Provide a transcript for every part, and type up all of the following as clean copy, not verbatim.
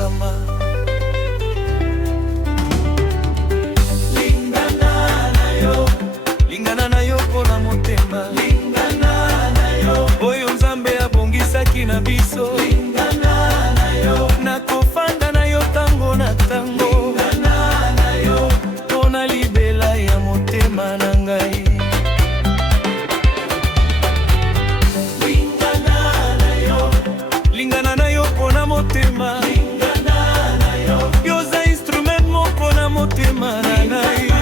bosama. Lingana na yo pona motema, lingana na yo oyo Nzambe abongisaki na biso, lingana na yo nakofanda na yo tango na tango, lingana na yo pona libela ya motema na ngai. Lingana na yo pona motema, lingana na yo yoza instrument moko na motema na ngai.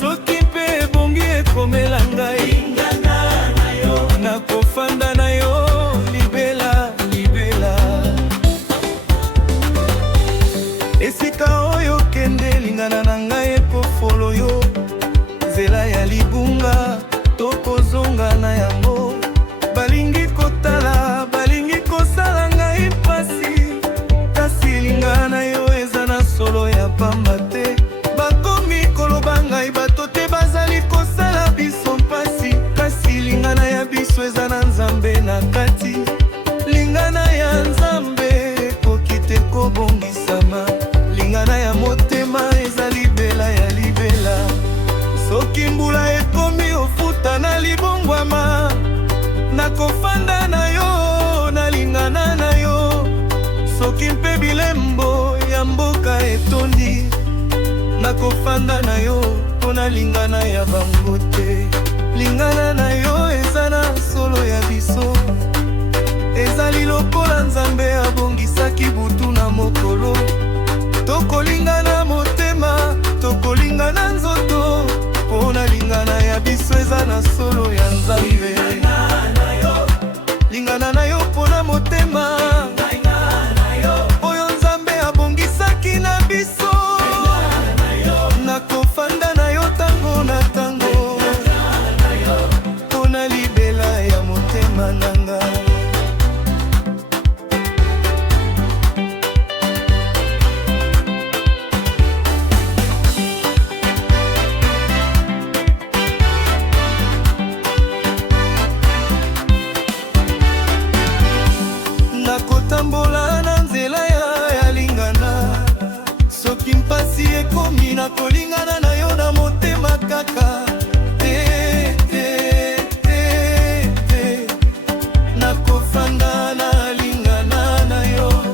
Soki mpe ebongi ekomela ngai, lingana na yo nakofanda na yo libela libela. Esika oyo kende lingana na ngai ekofolo yo, nzela ya libunga tokozonga na yango. Balingi kotala, balingi kosala ngai mpasi, kasi lingana na yo eza na solo ya pamba te. Bakomi koloba ngai bato te bazali kosala biso mpasi, kasi lingana ya biso eza na Nzambe na kati. Lingana ya Nzambe ekoki te kobongisama, lingana ya motema eza libela ya libela. Soki mbula ekomi ofuta na libongwama, nakofanda na yo nalingana na yo. Soki mpe bilembo ya mboka etondi, nakofanda na yo mpona lingana ya bango te. Lingana na yo eza na solo ya biso, ezali lokola Nzambe abongisaki butu na mokolo. Tokolingana motema, tokolingana nzoto, mpona lingana ya biso eza na solo ya Nzambe. Lingana na yo pona motema, oyo Nzambe abongisaki na biso, nakofanda na yo tango na tango, pona libela ya motema nanga. Nakotambola na nzela ya lingana, soki mpasi ekomi nakolingana na yo na motema kaka. Nakofanda na lingana na yo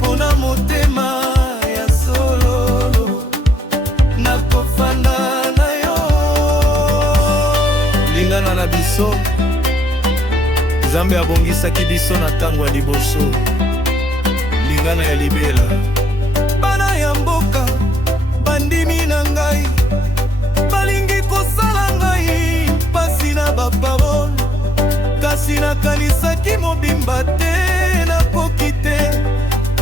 pona motema ya solo, nakofanda na yo. Lingana na biso, Nzambe abongisaki biso na tango ya liboso, lingana ya libela. Bana ya mboka bandimi na ngai, balingi kosala ngai mpasi na baparole, kasi nakanisaki mobimba te nakoki te.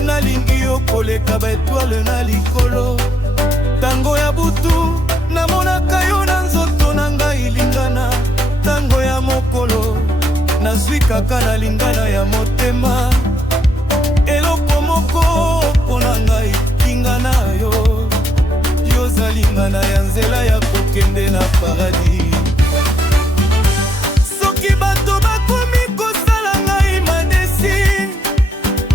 Nalingi yo koleka baetwale na likolo, tango ya butu namonaka yo na nzoto na ngai. Lingana tango ya mokolo nazwi kaka na lingana ya motema. Eloko moko mpona ngai lingana yo, yoza lingana ya nzela ya kokende na paradis. Soki bato bakomi kosala ngai madesi,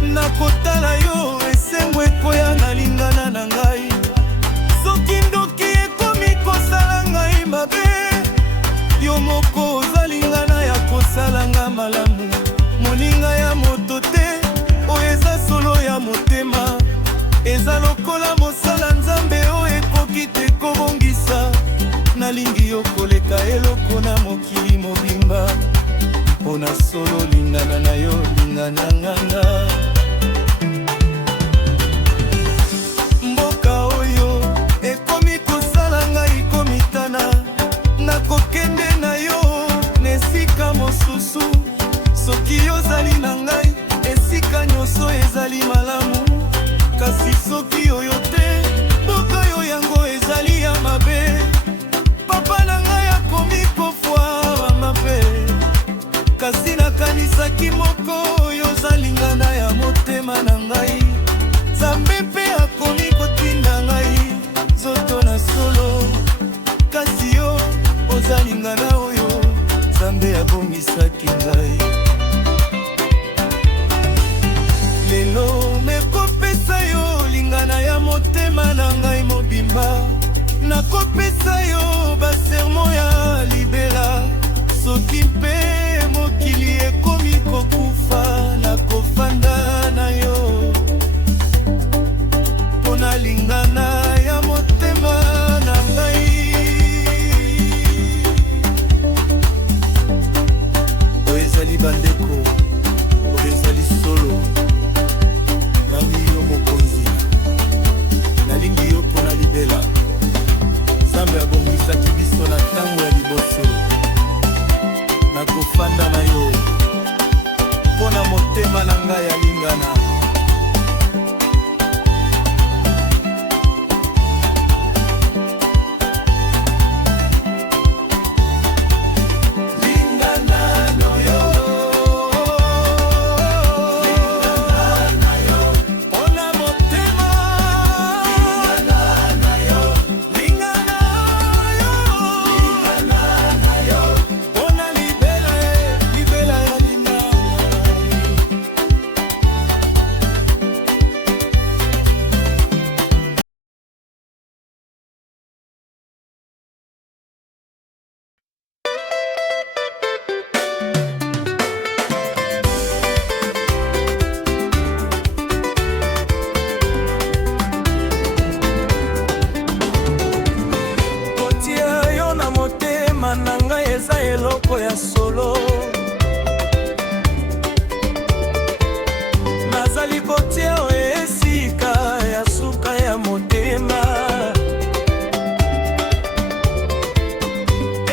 nakotala yo esengo ekoya na lingana na ngai. Soki ndoki ekomi kosala ngai mabe, yo moko oza lingana ya kosalanga malamu. Moninga ya moto te, oyo eza solo ya motema, eza lokola mosala Nzambe oyo ekoki te kobongisa. Nalingi yo koleka eloko na mokili mobimba, mpona solo lingana na yo, lingana nganga. Mboka oyo ekomi kosala ngai komitana, nakokende na yo nesika mosusu. Soki yozali na ngai esika nyonso ezali malamu, kasi soki oyo te, mboka yo yango ezali ya mabe. Papa na ngai akomi kofwa mabe, kasi nakanisaki moko yoza lingana ya motema na ngai. Nzambe mpe akomi kotinda ngai zoto na solo, kasi yo oza lingana oyo Nzambe abongisaki ngai. Lelo meko motema, nakopesa yo basermo ya libela. Soki mpe mokili ekomi kokufa, nakofanda na yo mpo nalingana ya motema na ngai. Oyo ezali bandeko, oyo ezali solo. Nawi yo mokonzi, nalingi yo mpo na libela. Nzambe abongisaki biso na ntango ya liboso, nakofanda na yo mpo na motema na ngai alingana. Ya solo nazali kotia esika ya suka ya motema,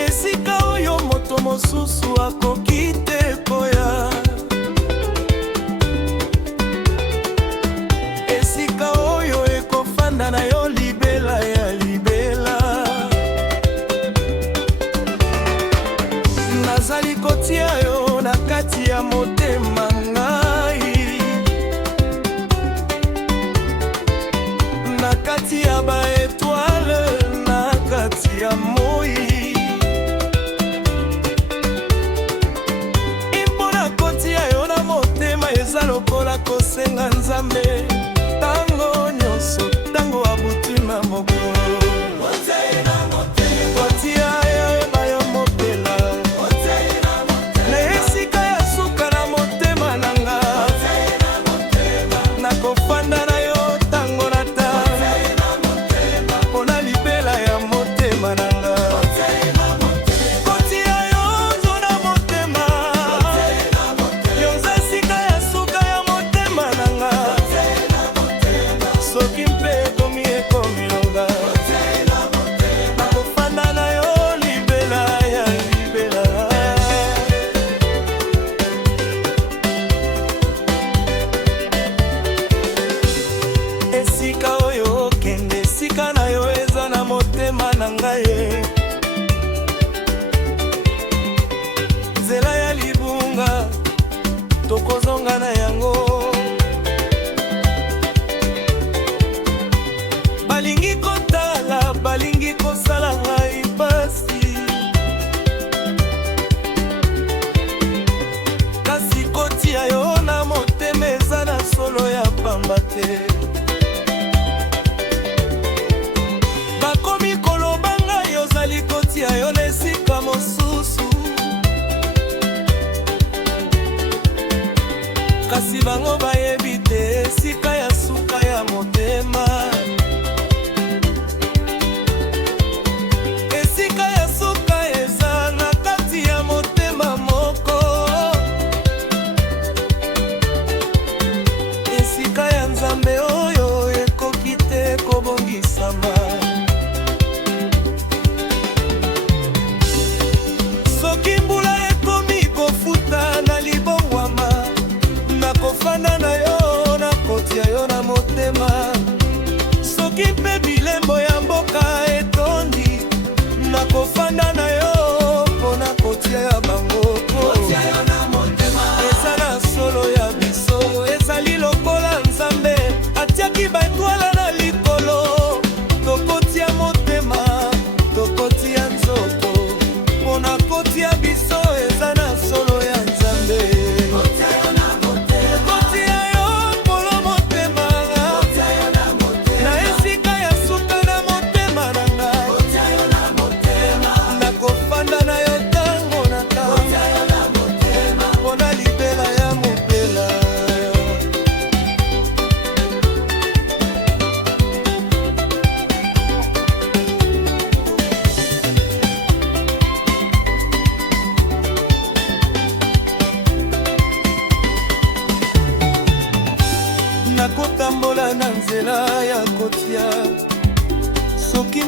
esika oyo moto mosusu akoki te koya, esika oyo ekofanda na yo libela ya libela. Nazali kotia yo na kati ya motema ngai, na kati ya baetoile, na kati ya moi. Impona kotia yo na motema eza lokola kosenga Nzambe tango nyonso, tango abutima mokolo. Nzela ya libunga tokozonga na yango, balingi kotala, balingi kosala ngai pasi, kasi kotia yo na motema eza na solo ya pamba te. Bakomi koloba ngai ozali kotia yo na esika mosusu, kasi bango bayebi te esika ya suka ya motema. Esika ya suka eza na kati ya motema moko, esika ya Nzambe oyo ekoki te kobongisama. Soki mbula ekomi kofuta na libongwama, nakofanda na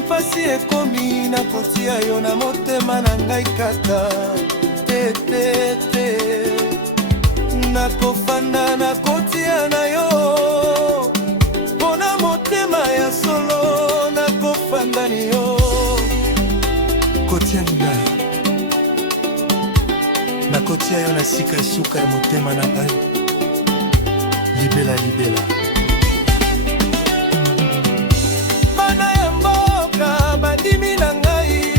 pasi ekomi nakotia yo na motema na ngai kaka te nakofanda nakotia na yo mpona motema ya solo nakofanda ni yo kotia ngai nakotia yo na sika esuka ya motema na ngai libela libela bana ya mboka bandimi na ngai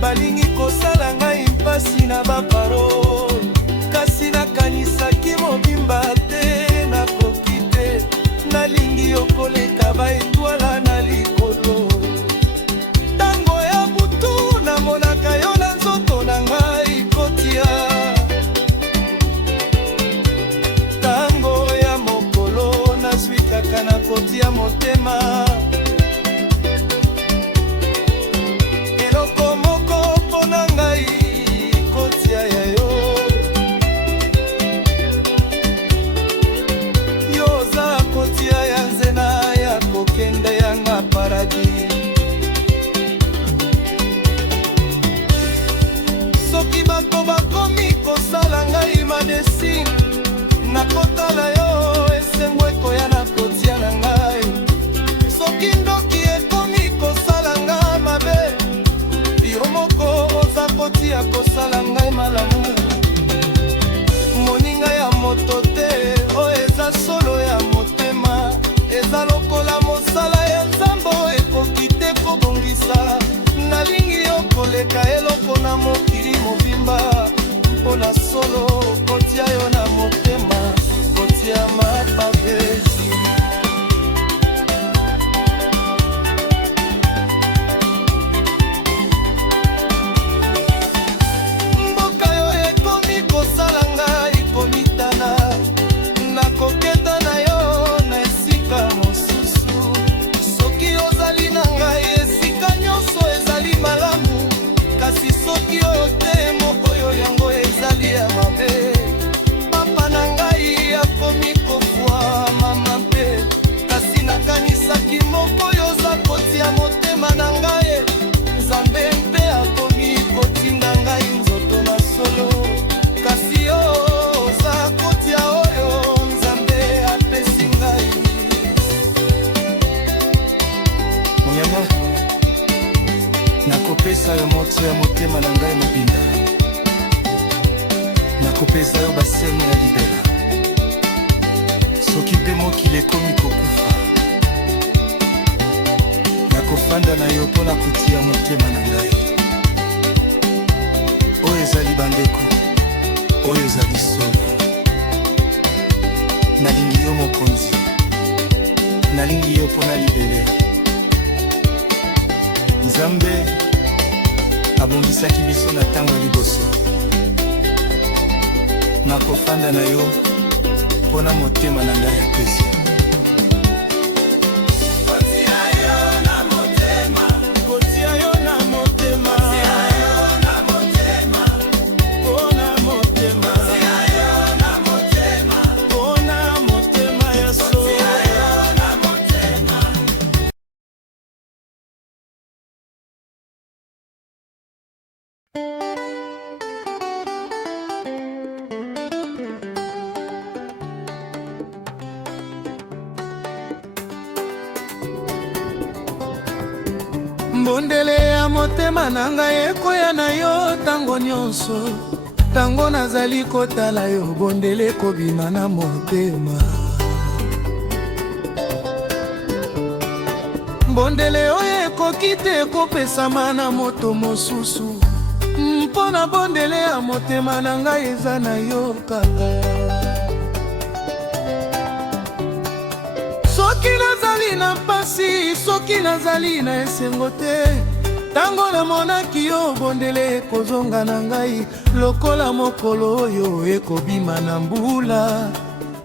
balingi kosala ngai mpasi na baparole kasi nakanisaki mobimba te nakoki te nalingi yo koleka baetwala na likolo ntango ya butu namonaka yo na nzoto na ngai kotia ntango ya mokolo nazwi kaka na kotia motema eloko moko mpona ngai kotia ya yo yoza kotia ya nzela ya kokende yanga paradis soki bato bakomi kosala ngai madesine nakotala yo esengo ekoya na kotia na ngai soki ndoki ekomi kosala ngai mabe yo moko oza kotia kosala ngai malamu moninga ya moto te oyo eza solo ya motema eza lokola mosala ya nzambo ekoki te kobongisa nalingi yo koleka eloko na mokili mobimba mpona solo kotia yo na motema kotia mapavesi mboka yo ekomi kosala ngai komitana nakokenda na yo na esika mosusu soki ozali na ngai esika nyonso ezali malamu kasi soki oyo te moko oyo yango ezali ya mabe papa na ngai akomi kofwa mama mpe kasi nakanisaki moko oyo oza kotia motema na ngai nzambe mpe akomi kotinda ngai nzoto na solo kasi yo oza kotia oyo nzambe apesi ngai monyama nakopesa yo moto ya motema na ngai mobimba nakopesa yo basene ya libela soki mpe mokili ekomi kokufa nakofanda na yo mpo na kotia motema na ngai oyo ezali bandeko oyo ezali solo nalingi yo mokonzi nalingi yo mpo na libele nzambe abongisaki biso na ntango ya liboso nakofanda na yo mpona motema na ngai ya pesi mbondele ya motema na ngai ekoya na yo ntango nyonso ntango nazali kotala yo bondele kobima na motema mbondele oyo ekoki te kopesama na moto mosusu mpona bondele ya motema na ngai eza na yo kaka soki nazali na mpasi soki nazali na esengo te ntango namonaki yo bondele ekozonga na ngai lokola mokolo oyo ekobima na mbula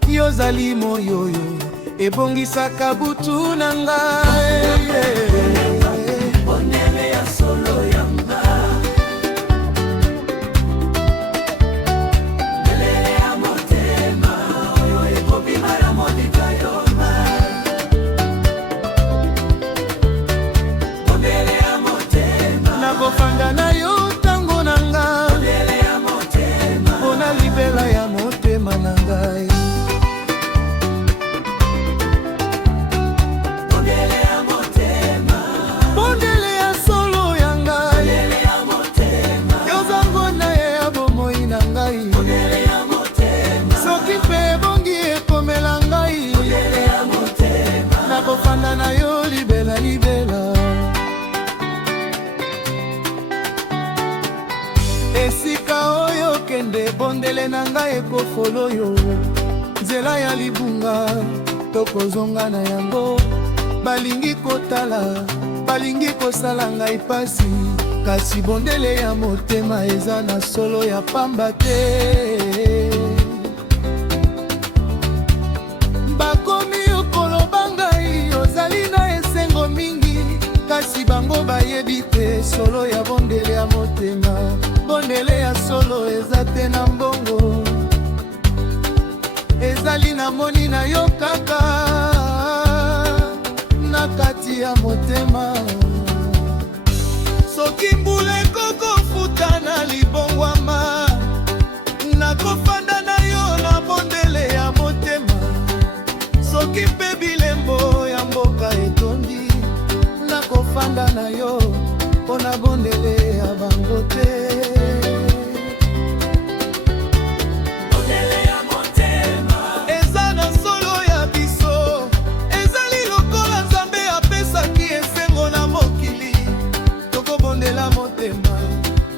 yozali moyoyo ebongisaka butu na ngai bondele ya solo yanga bondele ya motema oyo ekobima na nakofanda na yo libela libela. Esika oyo kende bondele na ngai ekofolo yo. Nzela ya libunga tokozonga na yango. Balingi kotala, balingi kosala ngai pasi, kasi bondele ya motema eza na solo ya pamba te. Bakomi okoloba ngai ozali na esengo mingi, kasi bango bayebi te solo ya bondele ya motema. Bondele ya solo eza te na mbongo, ezali na moni na yo kaka na kati ya motema. Soki mbula ekokofuta na libongwama, nakofanda na yo na bondele ya motema. Soki mpe bilembo ya mboka etondi, nakofanda na yo mpona bondele ya bango te.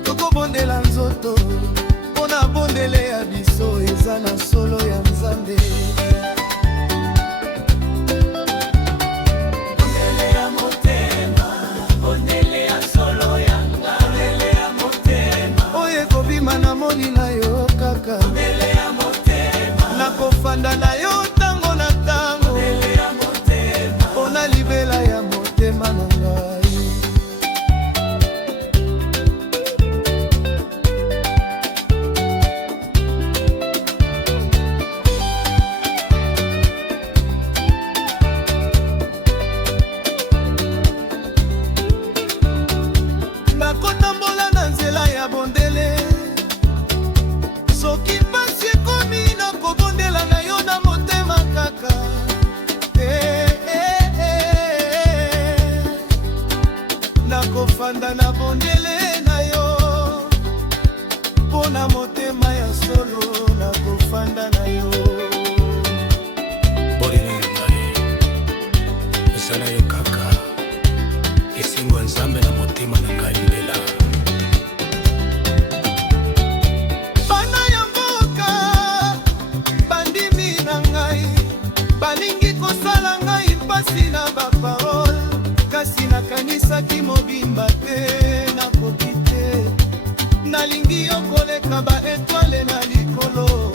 Tokobondela nzoto mpona bondele ya biso eza na solo ya Nzambe. Bondele ya motema, bondele ya solo ya nga. Bondele ya motema oyo ekobima na moni na yo kaka. Bondele ya motema nakofanda na yo ntango na ntango. Bondele ya motema mpona libela ya motema na ngai. Nakotambola na nzela ya bondele, soki pasi ekomi nakobondela na yo na motema kaka. Nakofanda na bondele na yo mpona motema ya solo. Nakofanda na yo bondele na ngai ezala yo kaka. Esengo Nzambe na motema na ngai libela. Bana ya mboka bandimi na ngai, balingi kosala ngai mpasi na baparole, kasi nakanisaki mobimba te nakoki te. Nalingi yo koleka baetwale na likolo,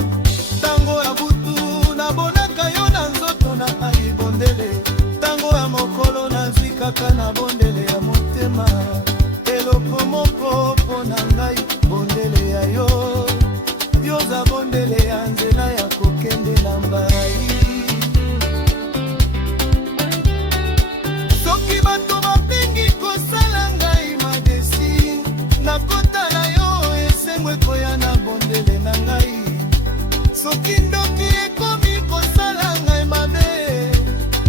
ntango ya butu nabonaka yo na nzoto na ai bondele. Ntango ya mokolo nazwi kaka na bondele ya motema. Eloko moko mpona ngai bondele ya yo, yoza bondele ya nzela ya kokende na mbai. Soki bato bapengi kosala ngai madesi, nakotala yo esengo ekoya na bondele na ngai. Soki ndoki ekomi kosala ngai mabe,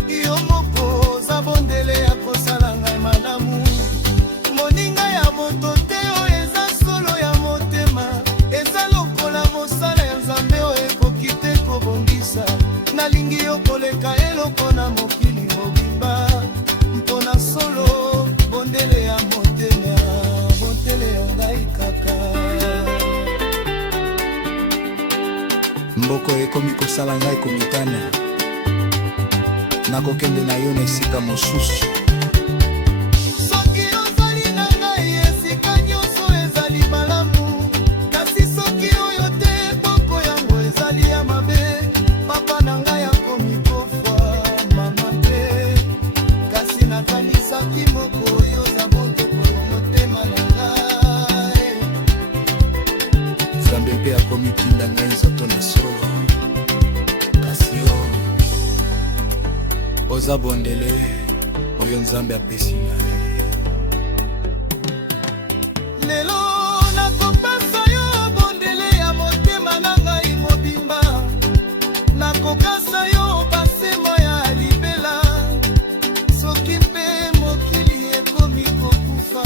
yo moko za bondele ya kosala ngai malamu. Moninga ya moto te oyo eza solo ya motema, eza lokola mosala ya Nzambe oyo ekoki te kobongisa. Nalingi yo koleka eloko na mokili mobimba, mpona solo bondele ya motema, bondele ya ngai kaka. Mboko ekomi kosala ngai komitana, nakokende na yo na esika mosusu. Soki ozali na ngai esika nyonso ezali malamu, kasi soki oyo te poko yango ezali ya mabe. Papa na ngai akomi kofwa mama te, kasi nakanisaki moko oyo za bondeko motema na ngai. Nzambe mpe akomi tinda ngai nzoto na solo, kasi yo oza bondele oyo Nzambe apesi ngai. Lelo nakopesa yo bondele ya motema na ngai mobimba, nakokasa yo basema ya libela. Soki mpe mokili ekomi kokufa,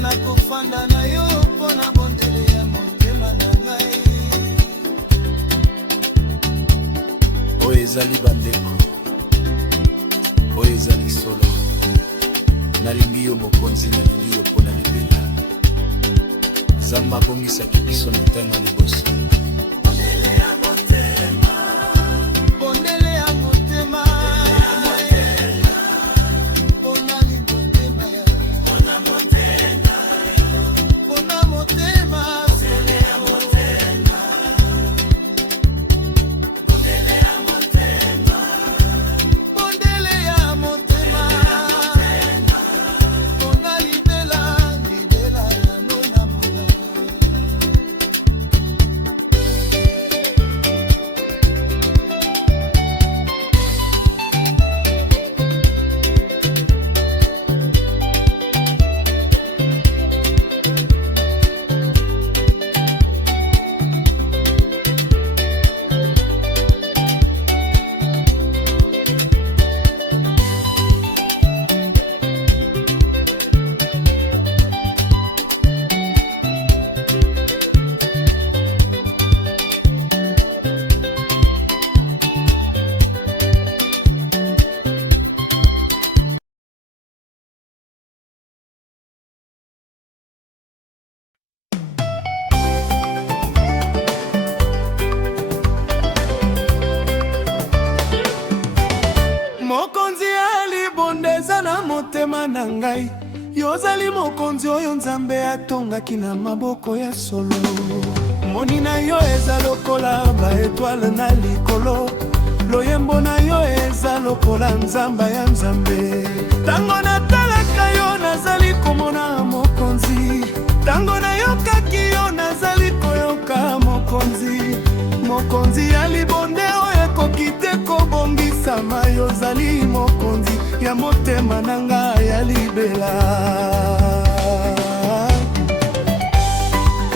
nakofanda na yo mpona bondele ya motema na ngai. Oyo ezali bandeko ezali solo. Nalingi yo mokonzi, nalingi yo mpona libela. Nzambe abongisaki biso na ntango ya liboso. Mokonzi alibondeza na motema na ngai, yozali mokonzi oyo Nzambe atongaki na maboko ya solo. Moni na yo eza lokola ba etoile na likolo, loyembo na yo eza lokola nzamba ya Nzambe. Tango natalaka yo nazali komona mokonzi, tango nayokaki yo nazali koyoka mokonzi. Mokonzi ya libonde oyo ekoki te kobongisama, yozali mokonzi ya motema na ngai ya libela.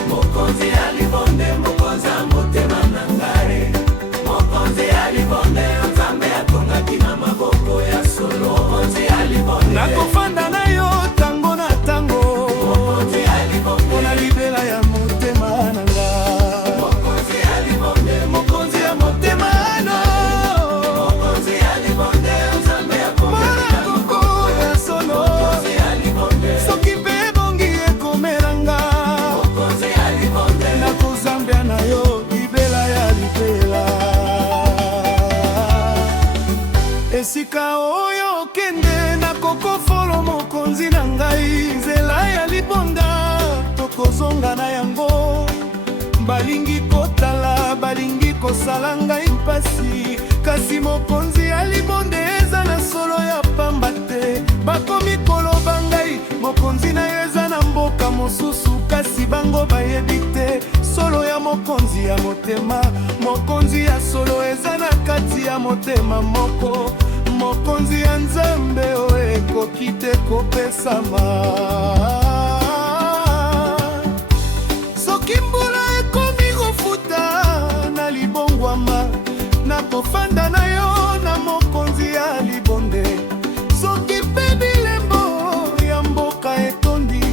Mokonzi ya libonde, mokonzi ya motema na ngai, mokonzi ya libonde Nzambe atongaki na maboko ya solo. Mokonzi ya libonde nakofanda na yo tango na tango, mokonzi ya libonde mpona libela ya motema na ngai. Mokonzi ya libonde, mokonzi ya motema no, mokonzi ya libonde Nzambe atongaki na maboko ya solo. Mokonzi ya libonde soki mpe bongi ekomelanga, mokonzi ya libonde nakozambia na yo libela ya libela. Esika oyo okende nakokofolo mokonzi na ngai, nzela ya libonga tokozonga na yango. Balingi kotala, balingi kosala ngai mpasi, kasi mokonzi ya libonde eza na solo ya pamba te. Bakomi koloba ngai mokonzi na yo eza na mboka mosusu, kasi bango bayebi te solo ya mokonzi ya motema. Mokonzi ya solo eza na kati ya motema moko, mokonzi ya Nzambe oyo ekoki te kopesama. Soki mbula ekomi kofuta na libongwama, nakofanda na yo na mokonzi ya libonde. Soki mpe bilembo ya mboka etondi,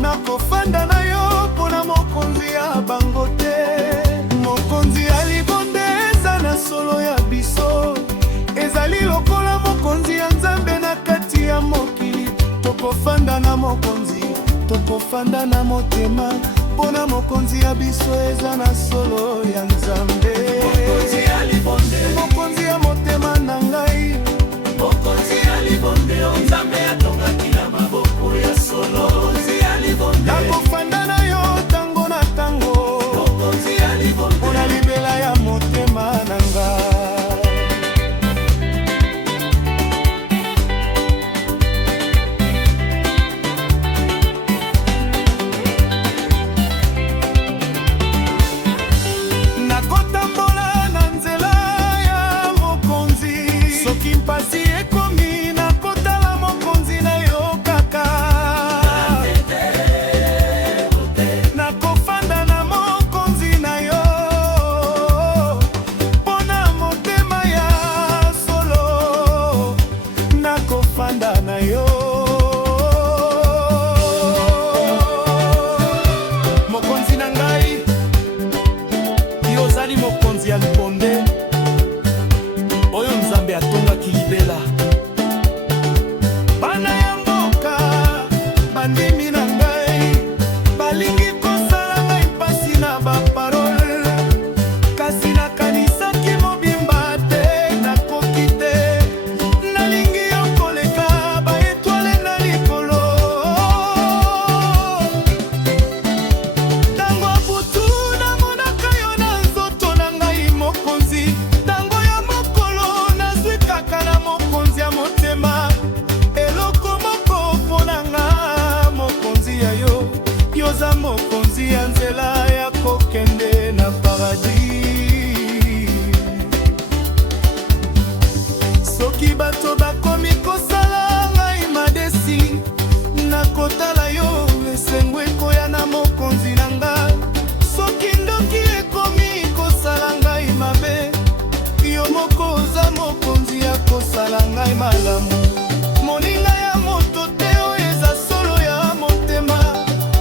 nakofanda na yo mpona mokonzi ya bango te. Mokonzi ya libonde eza na solo ya biso, ezali lokola mokonzi ya Nzambe na kati ya mokili. Tokofanda na mokonzi, tokofanda na motema, mpona mokonzi ya biso eza na solo ya Nzambe. Mokonzi ya libonde, mokonzi ya motema na ngai, mokonzi ya libonde Nzambe atongaki na maboko ya solo. Mokonzi ya libonde nakofanda na yo tango na tango, mokonzi ya libonde mpona libela ya motema na ngai. Nakotambola na nzela ya mokonzi, nakotala yo esengo ekoya na mokonzi na nga. Soki ndoki ekomi kosala ngai mabe, yo moko oza mokonzi ya kosala ngai malamu. Moninga ya moto te oyo eza solo ya motema,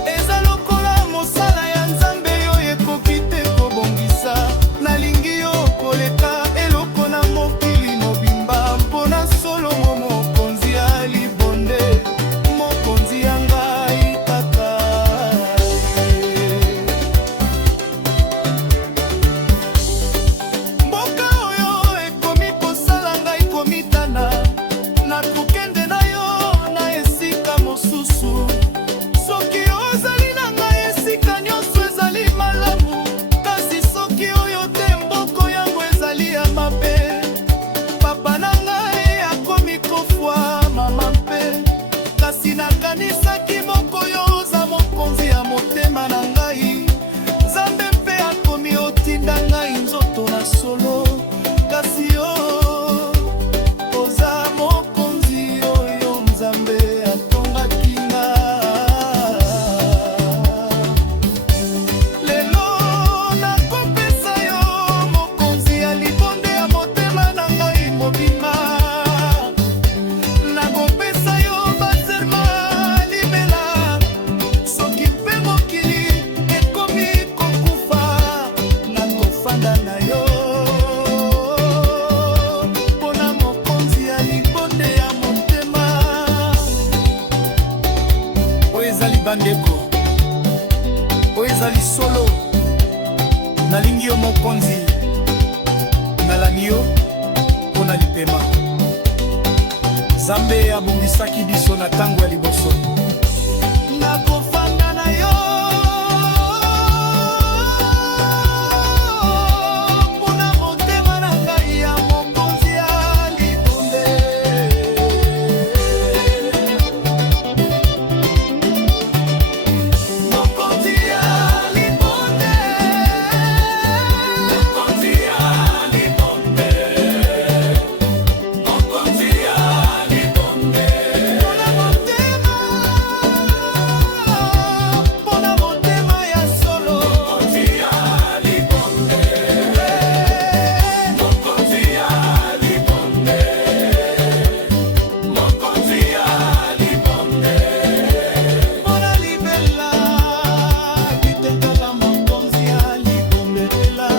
eza lokola mosala ya Nzambe oyo ekoki te kobongisa. Nalingi yo koleka eloko na mokili mobimba, mpona solo mo mokonzi ya libonde, mokonzi ya ngai kaka. Mboka oyo ekomi kosala ngai komitana, nakokende na yo na esika mosusu. Soki ozali na ngai esika nyonso ezali malamu, kasi soki oyo te mboko yango ezali ya mabe. Papa na ngai akomi kofwa mama mpe, kasi nakanisaki moko yo oza mokonzi ya motema na ngai. Nzambe mpe akomi otinda ngai nzoto na solo, kasi yo oza mokonzi oyo Nzambe atongaki nga. Lelo nakopesa yo mokonzi ya libonde ya motema na ngai mobima. Nakopesa yo baserma libela, soki mpe mokili ekomi kokufa, nakofanda na yo mpona mokonzi ya libonde ya motema. Oyo ezali bandeko, oyo ezali solo. Nalingi yo mokonzi, nalani yo mpona lipema. Nzambe abongisaki biso na ntango ya liboso. Nakofanda na yo mpona motema na ngai ya mokonzi ya libonde. Mokonzi ya libonde, mokonzi ya libonde, mokonzi ya libonde. Mpona motema, mpona motema ya solo. Mokonzi ya libonde, mokonzi ya libonde, mokonzi ya libonde. Mpona libela kitekala mokonzi ya libondelela.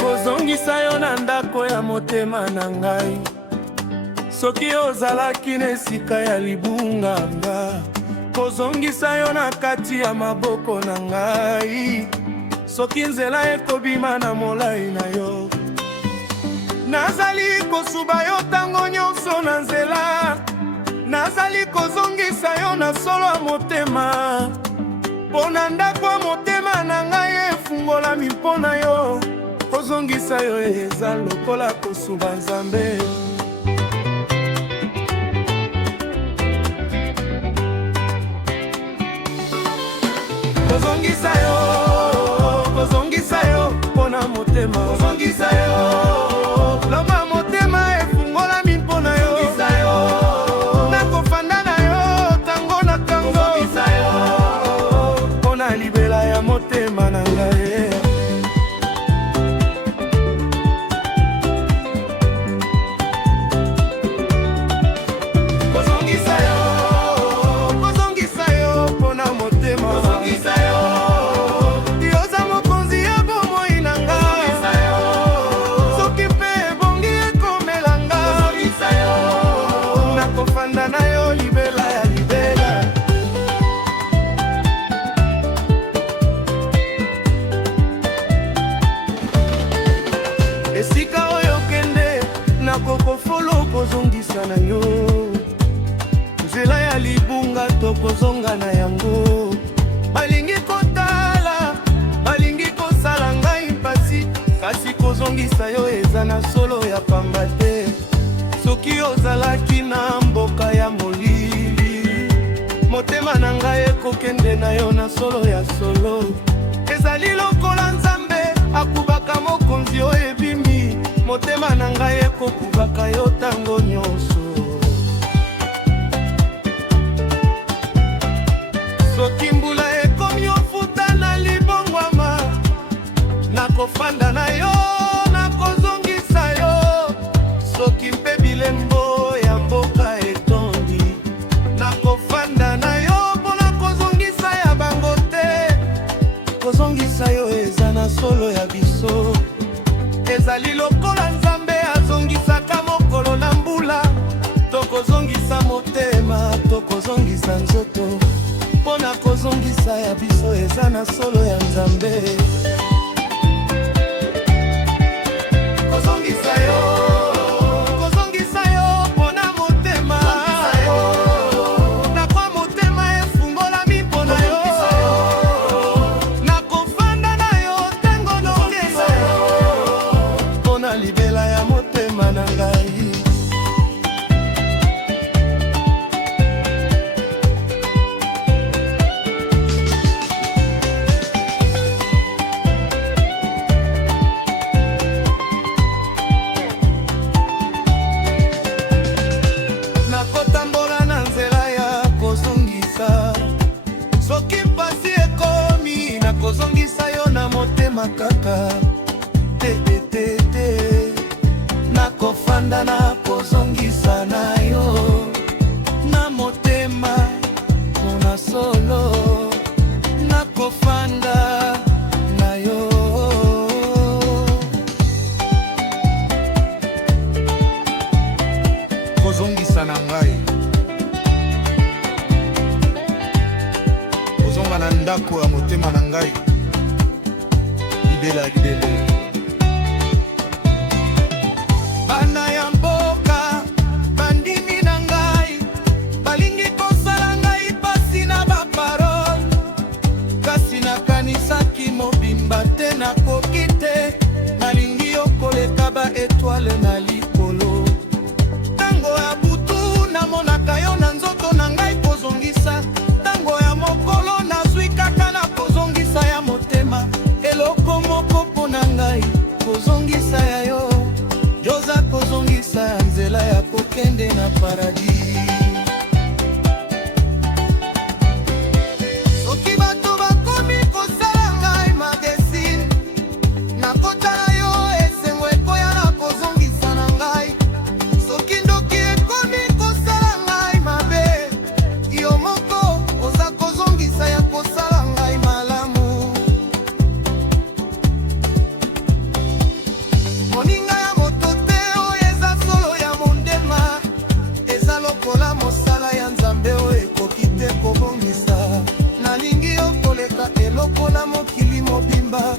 Kozongisa yo na ndako ya motema na ngai, soki ozalaki na esika ya libunganga. Kozongisa yo na kati ya maboko na ngai, soki nzela ekobima na molai na yo. Nazali kosuba yo ntango nyonso na nzela, nazali kozongisa yo na solo ya motema. Mpona ndako ya motema na ngai efungolami mpona yo, kozongisa yo eza lokola kosuba Nzambe. Kozongisa yo mpona motema. Kozongisa yo loba motema efungolami mpona yo. Nakofanda na yo tango na tango mpona libela ya motema na ngai. Kozongisa yo mpona motema. nzela na yango. Balingi kotala, balingi kosala ngai mpasi, kasi kozongisa yo eza na solo ya pamba te. Soki ozalaki na mboka ya molili, motema na ngai ekokende na yo na solo ya solo. Ezali lokola Nzambe akubaka mokonzi oyo ebimi, motema na ngai ekokubaka yo tango nyonso. Soki mbula ekomi ofuta na libongwama, nakofanda na yo, nakozongisa yo. Soki mpe bilembo ya mboka etondi, nakofanda na yo mpona kozongisa ya bango te. Kozongisa yo eza na solo ya biso. Ezali lokola Nzambe azongisaka mokolo na mbula, tokozongisa motema, tokozongisa nzoto. Mpona kozongisa ya biso eza na solo ya Nzambe. Kozongisa yo, kozongisa yo mpona motema. Nakwa motema efungolami mpona yo. Nakofanda na yo ntango nokesa mpona libela ya motema na ngai. Nakotambola na nzela ya kozongisa. Soki mpasi ekomi, nakozongisa yo na motema kaka. Te nakofanda na kozongisa na yo na motema mona solo. Nakofanda na yo. Kozongisa na ngai, kozonga na ndako ya motema na ngai. Libela libele bana ya mboka, bandimi na ngai, balingi kosala ngai pasi na baparole, kasi nakanisaki mobimba te nakoki te. Nalingi yo koleka ba etwale na likolo. Tango ya butu namonaka yo na nzoto na ngai kozongisa. Tango ya mokolo nazwi kaka na kozongisa ya motema. Eloko moko mpona ngai kozongisa ya yo, joza kozongisa ya nzela ya kokende na paradis. Soki bato bakomi kosala ngai magazine, nakotala yo esengo ekoya na kozongisa na ngai. Soki ndoki ekomi kosala ngai mabe, yo moko oza kozongisa ya kosala ngai malamu. Moninga ya moto te oyo eza solo ya mondema, eza lokola mosala ya Nzambe oyo ekoki te kobongisa. Nalingi yo koleka eloko na mokili mobimba,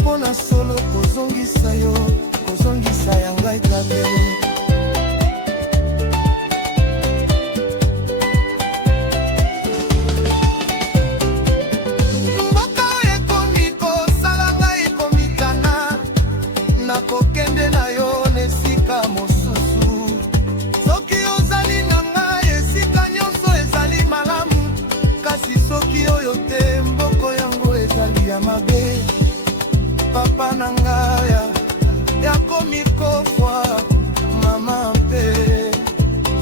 mpona solo kozongisa yo, kozongisa ya ngai tabe. Mboka oyo ekomi kosala ngai komikana, nakokende na yo nesika mosusu. Soki ozali na ngai esika nyonso ezali malamu, kasi soki oyo te mboko yango ezali ya mabe. Papa na ngai yakomi kofwa, mama mpe,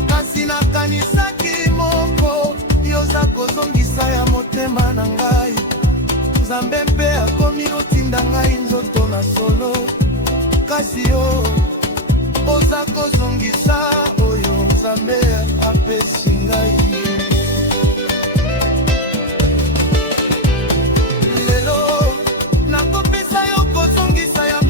kasi nakanisaki moko yoza kozongisa ya motema na ngai. Nzambe mpe akomi otinda ngai nzoto na solo, kasi yo oza kozongisa oyo Nzambe apesi ngai. Lelo nakopesa yo kozongisa ya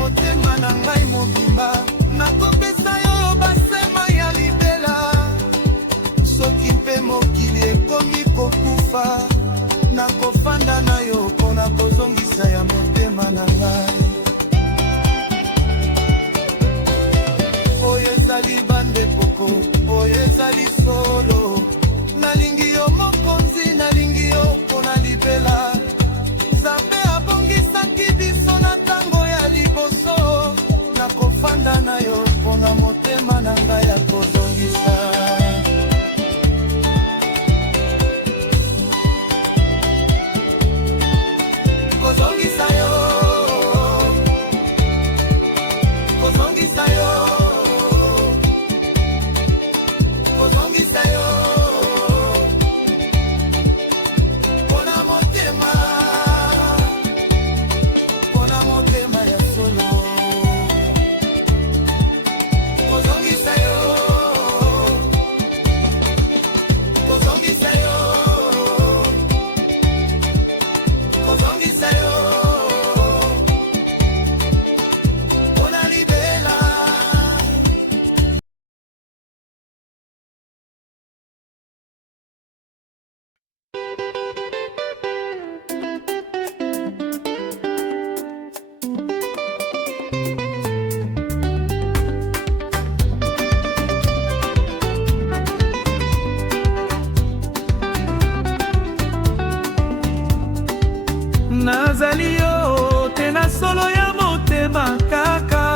nazali yo te na solo ya motema kaka.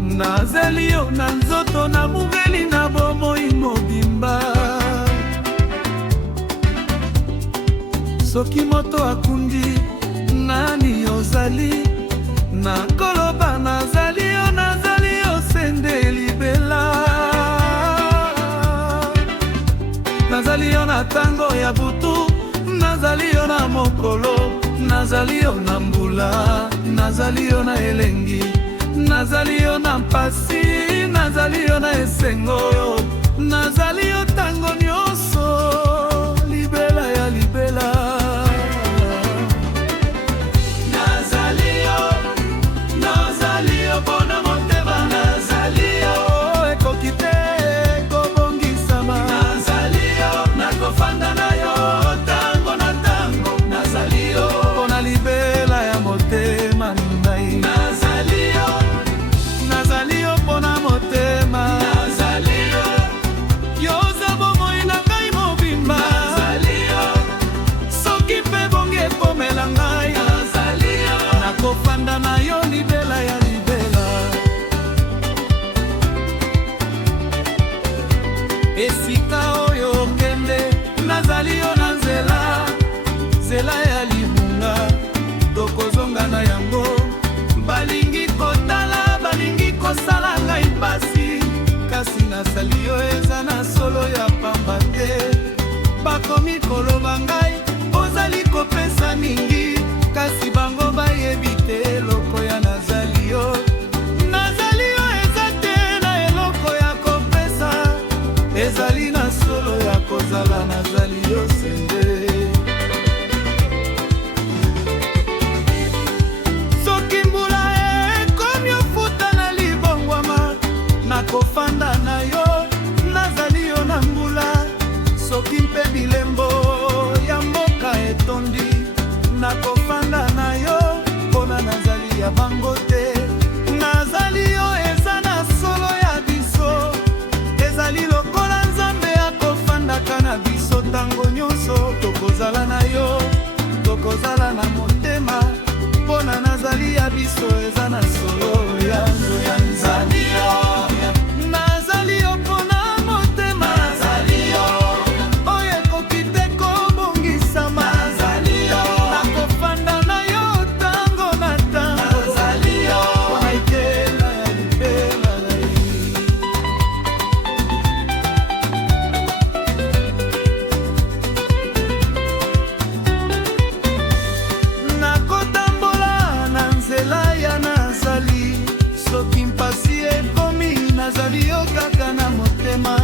Nazali yo na nzoto na mungeli na bomoi mobimba. Soki moto akundi nani ozali, nakoloba nazali yo sende libela. Nazali yo na tango ya butu, nazali yo na mokolo, nazali yo na mbula, nazali yo na elengi, nazali yo na mpasi, nazali yo na esengo, nazali yo tango nyonso, libela ya libela. Nazali yo pona motema, nazali yo ekoki te kobongisama, nazali yo nakofanda na yo tango na tango, nazali yo pona libela ya motema ngai, nazali yo pona motema, nazali yo yoza bomoi na ngai mobimba, nazali yo soki mpe bongi ekomela ngai, nazali yo nakofanda na yo libela ya libela. Esika oyo okende nazali yo na nzela, nzela ya libunga tokozonga na yango. Balingi kotala, balingi kosala ngai pasi, kasi nasali yo eza na solo ya pamba te. Bakomi koloba ngai ozali kopesa mingi, kasi bango bayebi te eloko ya nazali yo. Nazali yo eza te na eloko ya kopesa, ezali na solo ya kozala, nazali yo sende. Soki mbula ekomi ofuta na libongwama, nakofanda na yo, nazali yo na mbula. Soki mpe bilembo ya mboka etondi, nakofanda na yo, mpona nazali ya bango te. Nazali yo eza na solo ya biso, ezali lokola Nzambe akofandaka na biso tango nyonso. Tokozala na yo, tokozala na motema, mpona nazali ya biso eza na solo ya Nzambe. Nazali yo mpona motema, nazali yo oyo ekoki te kobongisama, nazali yo nakofanda na yo tango na tango, nazali yo mpona ikela ya libela na ye. Nakotambola na nzela ya nazali, soki mpasi ekomi nazali yo kaka na motema.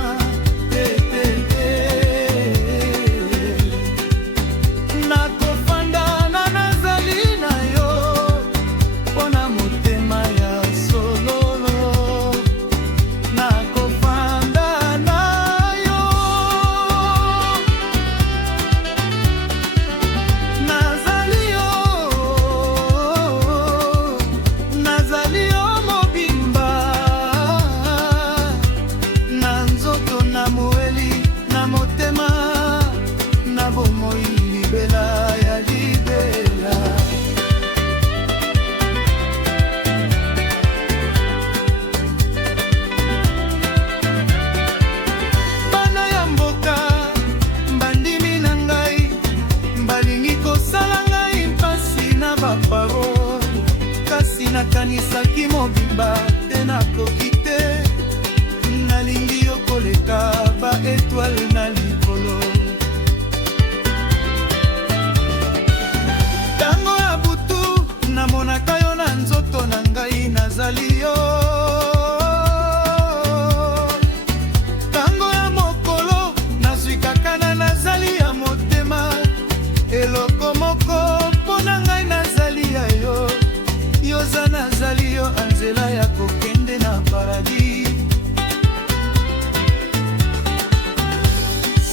Nakofanda na nazali na yo, mpona motema ya sololo. Nakofanda na yo, nazali yo mobimba, na nzoto na moeli na motema, na bomoi libela ya libela. Bana ya mboka bandimi na ngai, balingi kosala ngai mpasi na baparole, kasi nakanisaki mobimba te nakoki te. Nalingi yo koleka ba etoile na likolo. Tango ya butu namonaka yo na nzoto na ngai, nazali yo. Tango ya mokolo nazwikaka nazali ya motema, eloko moko mpona ngai nazali ya yo. Yoza nazali yo anzela ya kokende na paradis.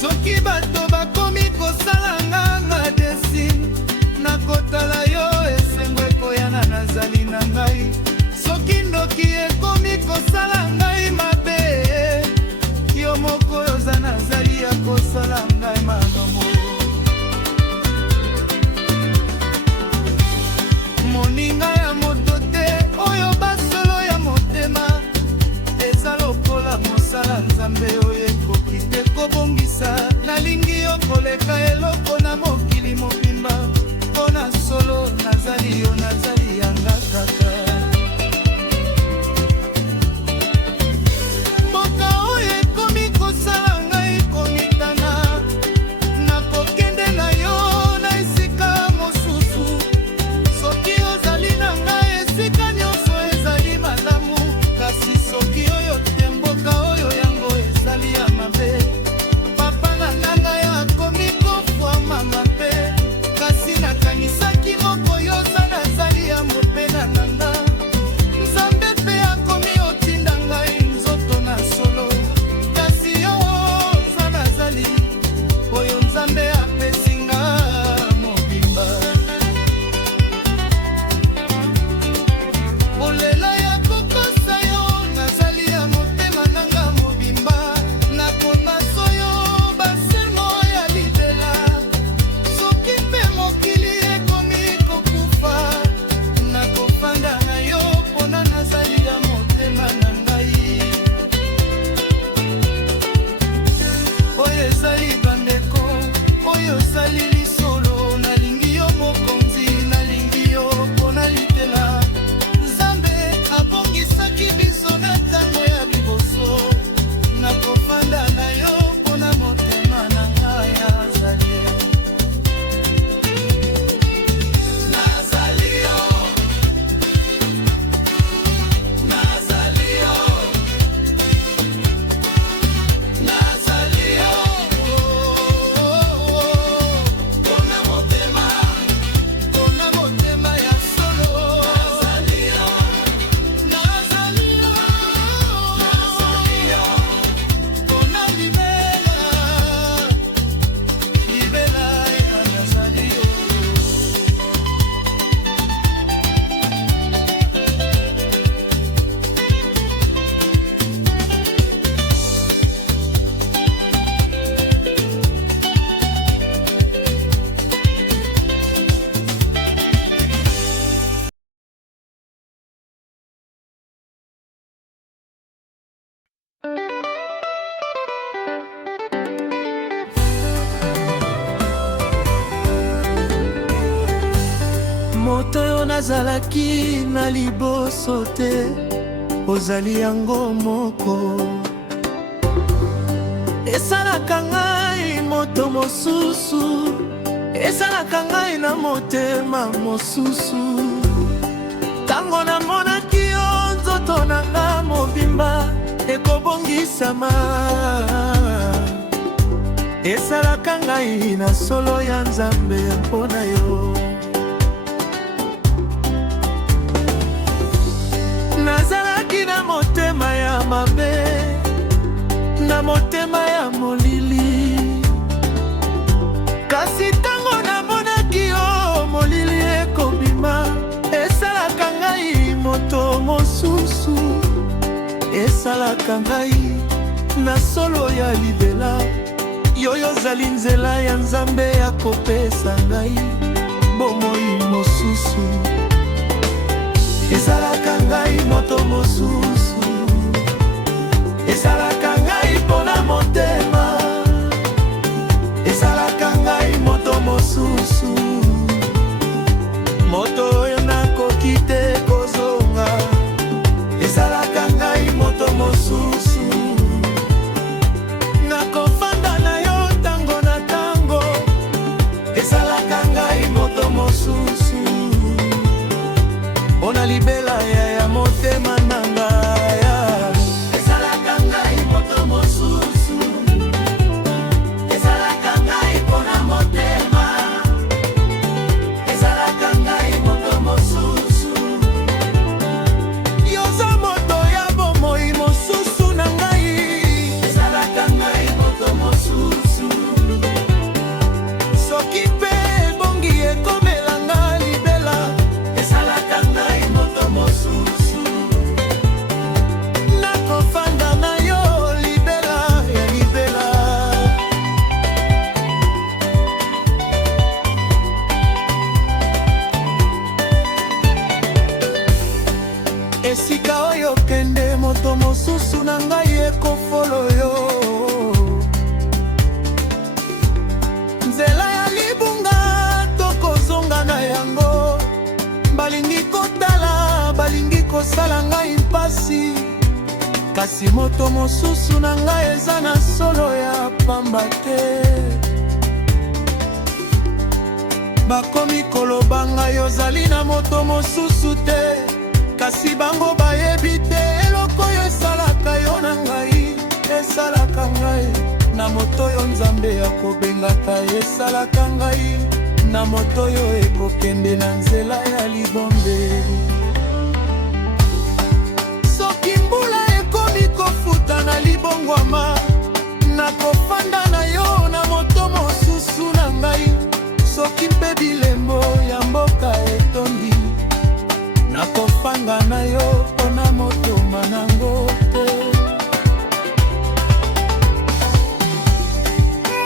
Soki bato bakomi kosala nganga desine, nakotala yo esengo ekoyana nazali na ngai. Soki ndoki ekomi kosala ngai mabe, yo moko yoza nazali ya kosala ngai malomo. koleka eloko na mokili mobimba. Mpona solo nazali yo, nazali yanga kaka. Mboka oyo ekomi kosala ngai komitana, nakokende na yo na esika mosusu. Soki ozali na ngai esika nyonso ezali malamu, kasi soki oyo te mboka oyo yango ezali ya mabe. Papa na nanga yakomi kofwama mabe, kasi nakanisaki moko yoza nazali ya mopena nanga. Nzambe mpe akomi otinda ngai nzoto na solo, kasi yo oza nazali oyo Nzambe apesi nga mobimba. Olela ya kokosa yo nazali ya motema nanga mobimba. Nakona soyo basermo ya libela, soki mpe mokili ekomi kokufa, nakofanda na yo mpona nazali ya motema na ngai. Oyo ezali bandeko, oyo ezali lisolo, nalingi yo mokonzi, nalingi yo mpona litela. Nzambe abongisaki biso na ntango ya liboso, nakofanda na yo mpona motema na ngai azali. Nazali yo, nazali yo, nazali yo, mpona motema ya solo. Nazali yo, nazali yo, mpona libela, libela ya nazali yo. Moto oyo nazalaki na liboso te, ozali yango moko. Esalaka ngai moto mosusu, esalaka ngai na motema mosusu. Tango namonaki yo nzoto nanga mobimba ekobongisama, esalaka ngai na solo ya Nzambe mpona yo. Nazalaki na motema ya mabe, na motema ya molili, kasi tango namonaki yo molili ekobima, esalaka ngai moto mosusu, esalaka ngai na solo ya libela. Yoyo zali nzela ya Nzambe ya kopesa ngai bomoi mosusu, esalaka ngai moto mosusu, esalaka ngai mpona motema, esalaka ngai moto mosusu, moto oyo nakoki te kozonga, esalaka ngai moto mosusu, nakofanda na yo tango na tango, esalaka ngai moto mosusu, mpona libela ya motema na ngai. Esalaka ngai moto mosusu, esalaka ngai mpona motema, esalaka ngai moto kosala ngai mpasi, kasi moto mosusu na ngai eza na solo ya pamba te. Bakomi koloba ngai ozali na moto mosusu te, kasi bango bayebi te eloko oyo esalaka yo na ngai, esalaka ngai na moto oyo Nzambe akobengaka, esalaka ngai na moto oyo ekokende na nzela ya libonde. Soki mbula ekomi kofuta na libongwama, nakofanda na yo na moto mosusu na ngai. Soki mpe bilembo ya mboka etondi, nakofanga na yo mpona motoma nango te.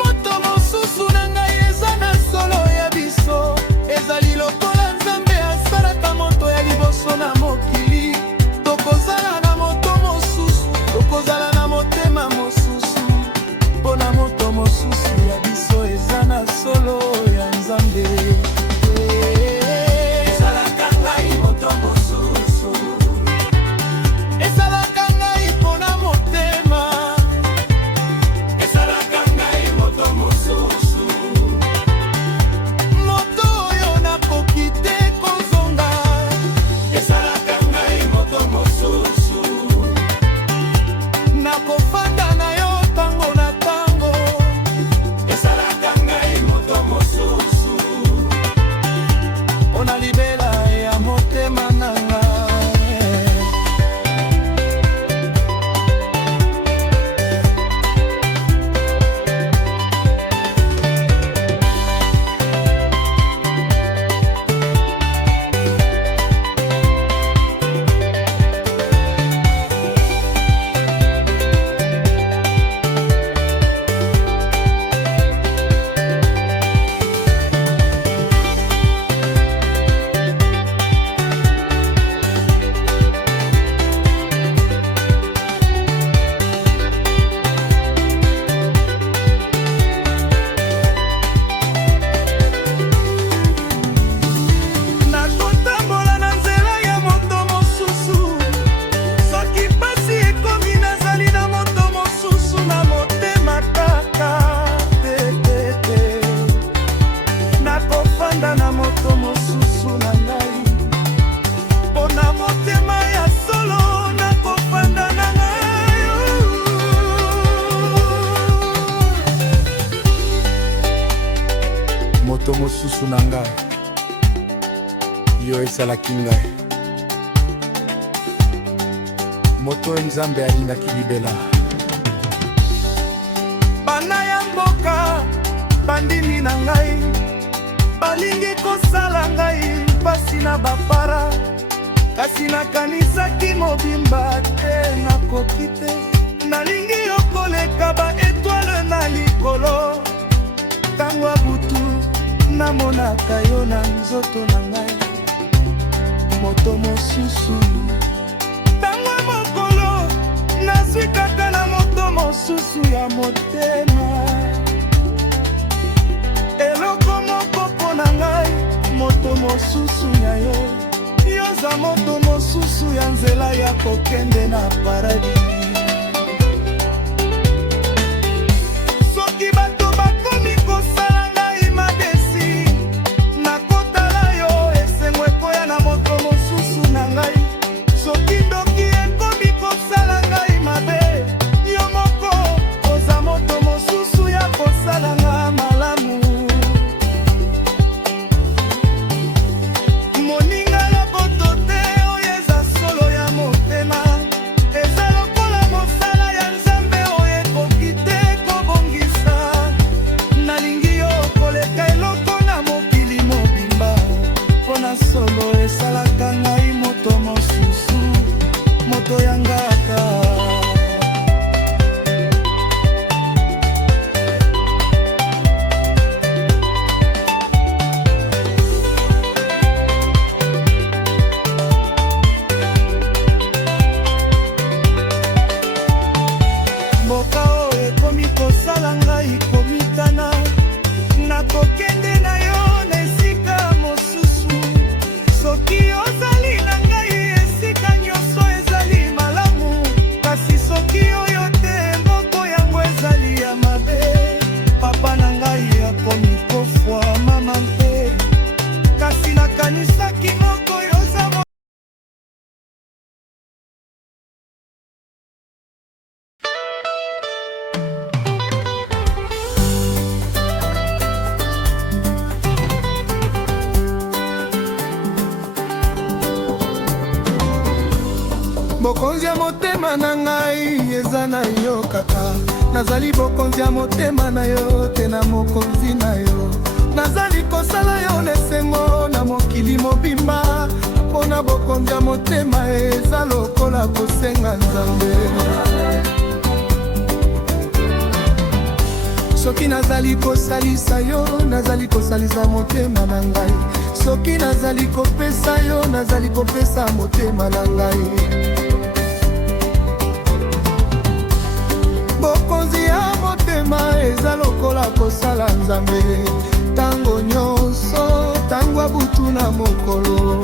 Moto mosusu na ngai eza na solo ya biso, ezali lokola Nzambe asalaka moto ya liboso na mokili. Tokozala na moto mosusu, tokozala na motema mosusu, mpona moto mosusu ya biso eza na solo ya Nzambe. Moto mosusu na ngai, yo esalaki ngai moto oyo Nzambe alingaki libela. Bana ya mboka bandimi na ngai balingi kosala ngai mpasi na bapara, kasi nakanisaki mobimba te, nakoki te. Nalingi yo koleka ba etoile na likolo, tango ya butu namonaka yo na nzoto na ngai. Moto mosusu tango ya mokolo nazwi kaka na moto mosusu ya motema. Eloko moko mpo na ngai, moto mosusu ya yo, yoza moto mosusu ya nzela ya kokende na paradis. Soki bato bakomi kosala ngai madesi, nakotala yo esengo ekoya na moto mosusu na ngai. Soki ndoki ekomi kosala ngai mabe, yo moko oza moto mosusu ya kosala nga malamu. Moninga lokoto te oyo eza solo ya motema, eza Bokonzi ya motema na ngai eza na yo kaka. Nazali bokonzi ya motema na yo te na mokonzi na yo. Nazali kosala yo lesengo na mokili mobimba. Mpona bokonzi ya motema eza lokola kosenga Nzambe. Soki nazali kosalisa yo, nazali kosalisa motema na ngai. Soki nazali kopesa yo, nazali kopesa motema na ngai. Bokonzi ya motema eza lokola kosala Nzambe. Tango nyonso, tango ya butu na mokolo.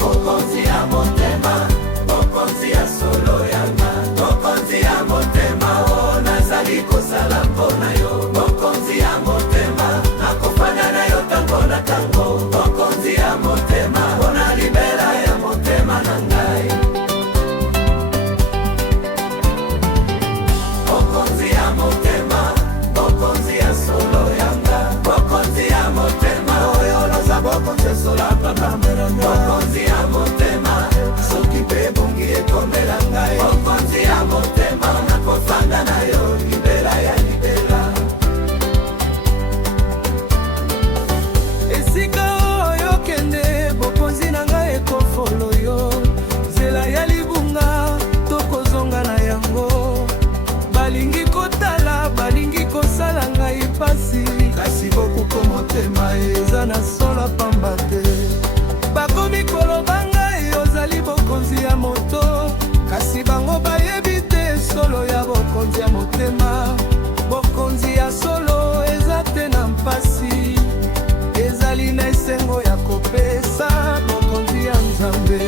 Bokonzi ya motema, bokonzi ya solo yanga. Bokonzi ya motema, oh nazali kosala mpona yo. Bokonzi ya motema, nakofanya na yo tango na tango. Bokonzi ya motema, mpona libela ya motema na ngai. Bokonzi ya motema, bokonzi ya solo yanga. Bokonzi ya motema, oyo loza bokonzi ya solo papa. Bokonzi ya motema, soki pe bongi ekomela ngai. Bokonzi ya motema, nakofanda na yo libela ya libela. Esika oyo kende bokonzi na ngai ekofolo yo. Nzela ya libunga tokozonga na yango. Balingi kotala, balingi kosala ngai pasi. Kasi bokuko motema eza na solo pamba te. Bakomi koloba ngai ozali bokonzi ya moto. Kasi bango bayebi te solo ya bokonzi ya motema. Bokonzi ya solo eza te na mpasi. Ezali na esengo ya kopesa bokonzi ya Nzambe.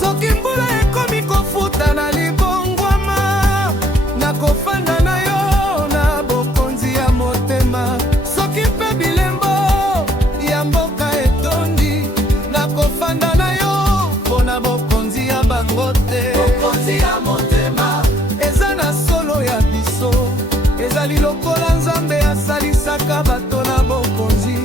Soki mbula ekomi kofuta na libongwama, nakofanda na yo na bokonzi ya motema. Soki mpe bilembo ya mboka etondi, nakofanda na yo mpona bokonzi ya bango te. Bokonzi ya motema, eza na solo ya biso. Ezali lokola Nzambe asalisaka bato na bokonzi.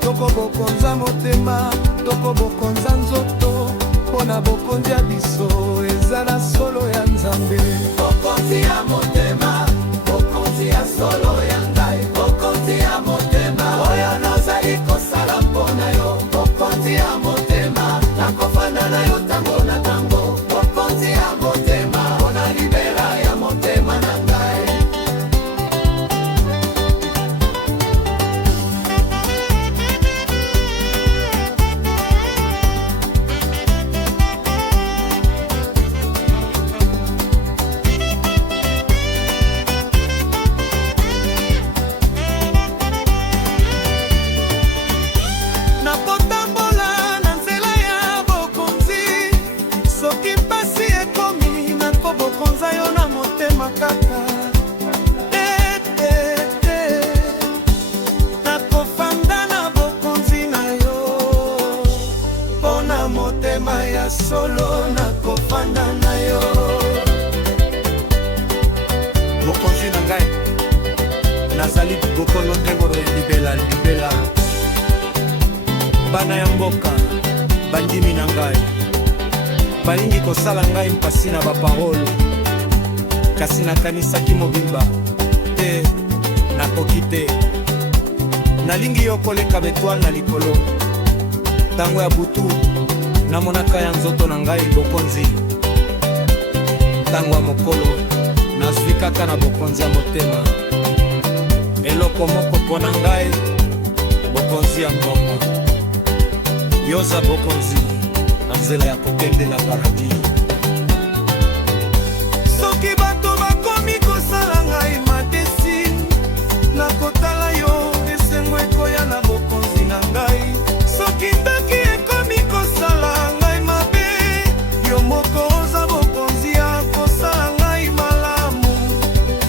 Toko bokonza motema, toko bokonza nzoto. Mpona bokonzi ya biso eza na solo ya Nzambe. bokonzi ya motema, bokonzi ya solo ya ngai. Bokonzi ya motema, oyo nazali kosala mpona yo. Bokonzi ya motema, nakofanda na yo tango na tango. Bokonzi ya motema, mpona libela ya motema na ngai. Nakotambola na nzela ya bokonzi. Soki mpasi ekomi, nakobokonza yo na motema kaka. Nakofanda na bokonzi na yo. Mpona motema ya solo nakofanda na yo. Bokonzi na ngai nazali bokolo ndengolo ya libela libela. Bana ya mboka bandimi na ngai balingi kosala ngai mpasi na baparole. Kasi nakanisaki mobimba te, nakoki te. Nalingi yo koleka betwale na likolo. Tango ya butu namonaka ya nzoto na ngai bokonzi. Tango ya mokolo nazwi kaka na bokonzi ya motema. Eloko moko mpona ngai bokonzi ya mboka. Yoza bokonzi na nzela ya kokende na paradis. Soki bato bakomi kosala ngai madesi, nakotala yo esengo ekoya na bokonzi na ngai. Soki ndaki ekomi kosala ngai mabe, yo moko oza bokonzi ya kosala ngai malamu.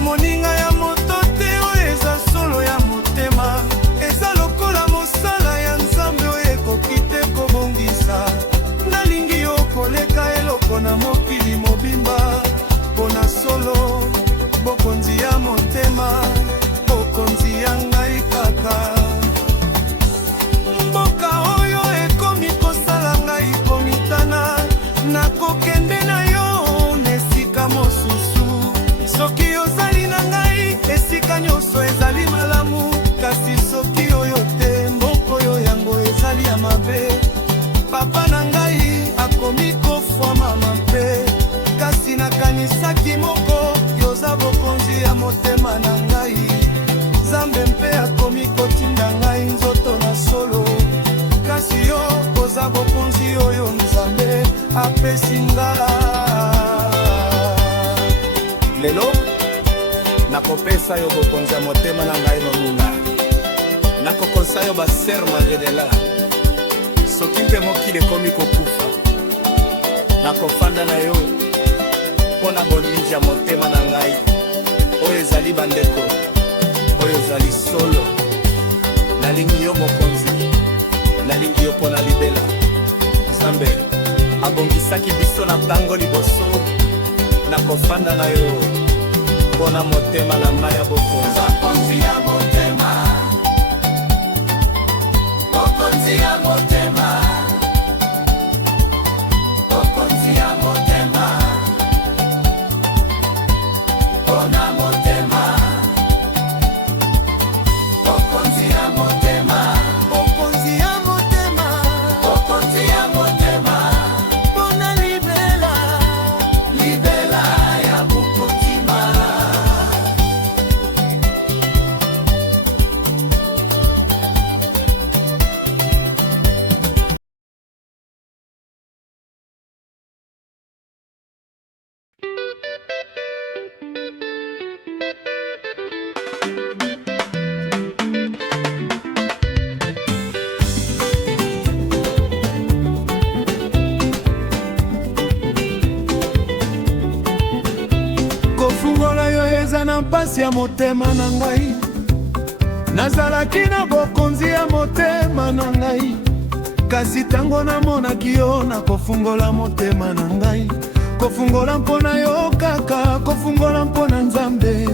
Moninga ya moto te oyo eza solo ya motema. Eza lokola mosala ya Nzambe oyo ekoki te kobongisa. Nalingi yo koleka eloko nakomisaki moko yoza bokonzi ya motema na ngai. Nzambe mpe akomi kotinda ngai nzoto na solo, kasi yo koza bokonzi oyo Nzambe apesi nga. Lelo nakopesa yo bokonzi ya motema na ngai mamula, nakokosa yo baser magedela. Soki mpe mokili ekomi kokufa, nakofanda na yo mpo na bolinzi ya motema na ngai oyo ezali bandeko, oyo ezali solo. Nalingi yo mokonzi, nalingi yo mpo na libela. Nzambe abongisaki biso na ntango liboso, nakofanda na yo mpo na motema na ngai ya bokonzi. Bokonzi ya motema, bokonzi ya motema, bokonzi ya motema, pona motema, bokonzi ya motema, Bokonzi ya motema, bokonzi ya motema, pona libela. libela ya bukotima. Kofungola yo eza na mpasi ya motema na ngai, nazalaki na bokonzi ya motema na ngai, kasi tango namonaki yo nakofungola motema na ngai. Kofungola mpo na yo kaka, kofungola mpo na Nzambe.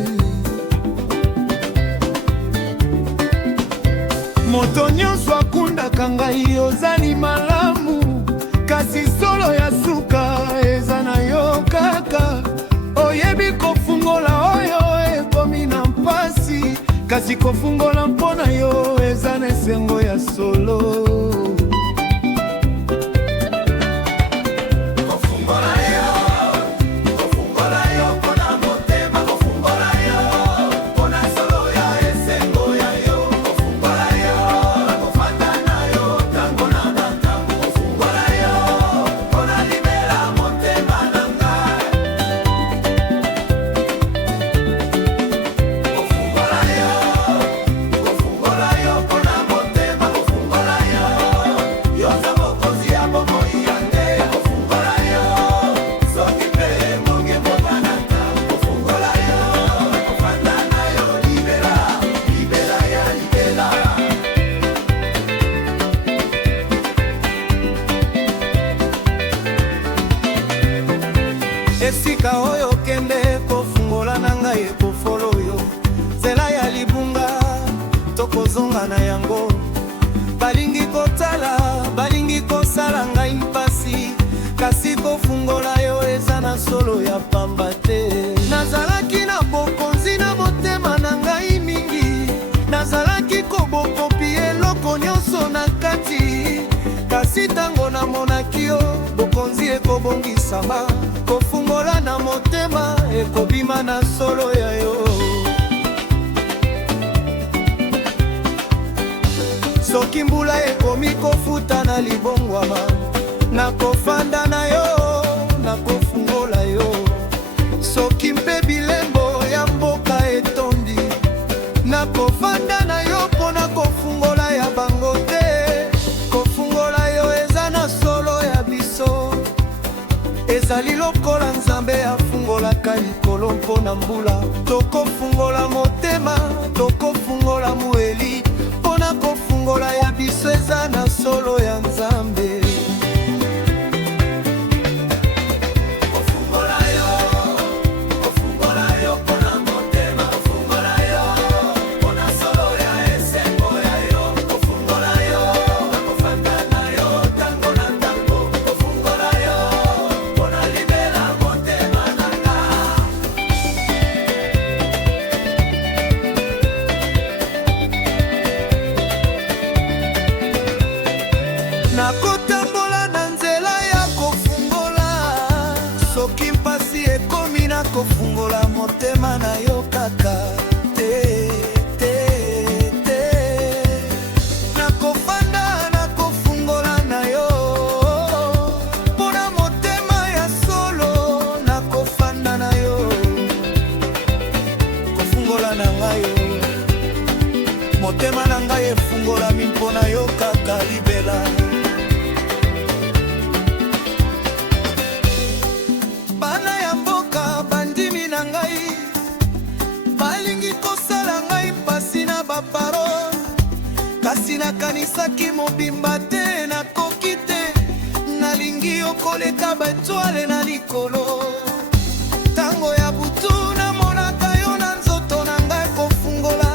Moto nyonso akundaka ngai ozali malamu, kasi solo ya suka eza na yo kaka. Oyebi kofungola oyo ekomi na mpasi, kasi kofungola mpo na yo eza na esengo ya solo. Esika oyo kende kofungola na ngai ekofolo yo, nzela ya libunga tokozonga na yango. Balingi kotala, balingi kosala ngai mpasi, kasi kofungola yo eza na solo ya pamba te. Nazalaki na bokonzi na motema na ngai mingi, nazalaki kobokopi eloko nyonso na kati, kasi tango namonaki yo bokonzi ekobongisama. Kofungola na motema ekobima na solo ya yo. Soki mbula ekomi kofuta na libongwama, nakofanda na yo, nakofungola yo. Soki mpe bilembo ya mboka etondi, nakofanda na yo mpo na kofungola ya bango te. Kofungola yo eza na solo ya biso, ezali lokola Nzambe afungolaka likolo mpo na mbula. Tokofungola motema, tokofungola mueli, mpo na kofungola ya biso eza na solo ya Nzambe. kasi ekomi na kofungola motema na yo kaka te. Nakofanda na kofungola na yo mpona motema ya solo. Nakofanda na yo kofungola na ngai yo motema na ngai efungolami mpona yo kaka libela. Bana ya mboka bandimi na ngai balingi kosala ngai pasi na baparole, kasi nakanisaki mobimba te nakoki te. Nalingi yo koleka baetwale na likolo. Tango ya butu namonaka yo na nzoto na ngai kofungola.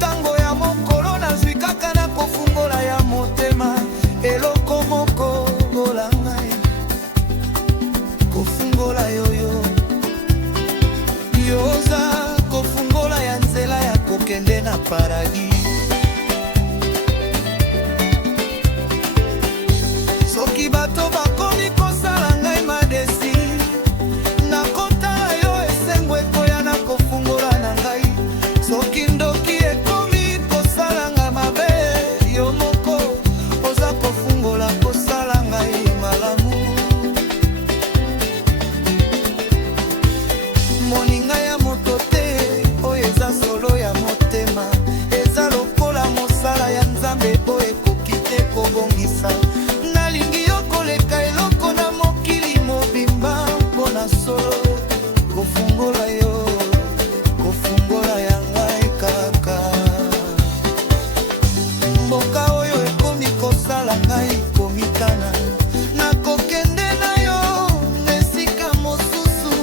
Tango ya mokolo nazwi kaka na kofungola ya motema. Eloko moko gola ngai kofungola yoyo yoza kofungola ya nzela ya kokende na paradis. Soki bato bakomi kosala ngai madesi, nakotala yo esengo ekoya na kofungola na ngai. Soki ndoki ekomi kosala ngai mabe, yo moko oza kofungola kosala ngai malamu. Moninga ya moto te oyo eza solo ya motema, eza lokola mosala ya Nzambe oyo ekoki te kobongisa. Nalingi yo koleka eloko na mokili mobimba mpona solo kofungola yo kofungola ya ngai kaka. Mboka oyo ekomi kosala ngai komitana, nakokende na yo esika mosusu.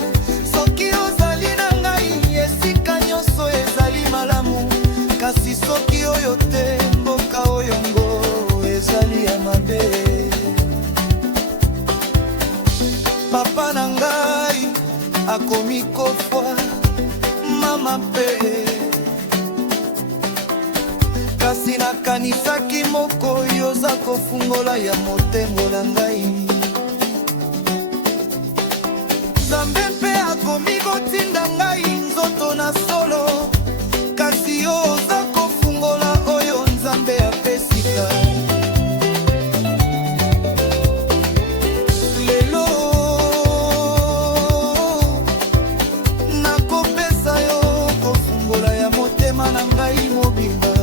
Soki ozali na ngai esika nyonso ezali malamu, kasi soki oyo te mboka oyo ngo ezali ya mabe. Papa na ngai akomi kofwa, mama mpe, kasi nakanisaki moko yoza kofungola ya motembo na ngai. Nzambe mpe akomi kotinda ngai nzoto na solo, kasi yo oza kofungola oyo Nzambe apesika. Lelo nakopesa yo kofungola ya motema na ngai mobimba.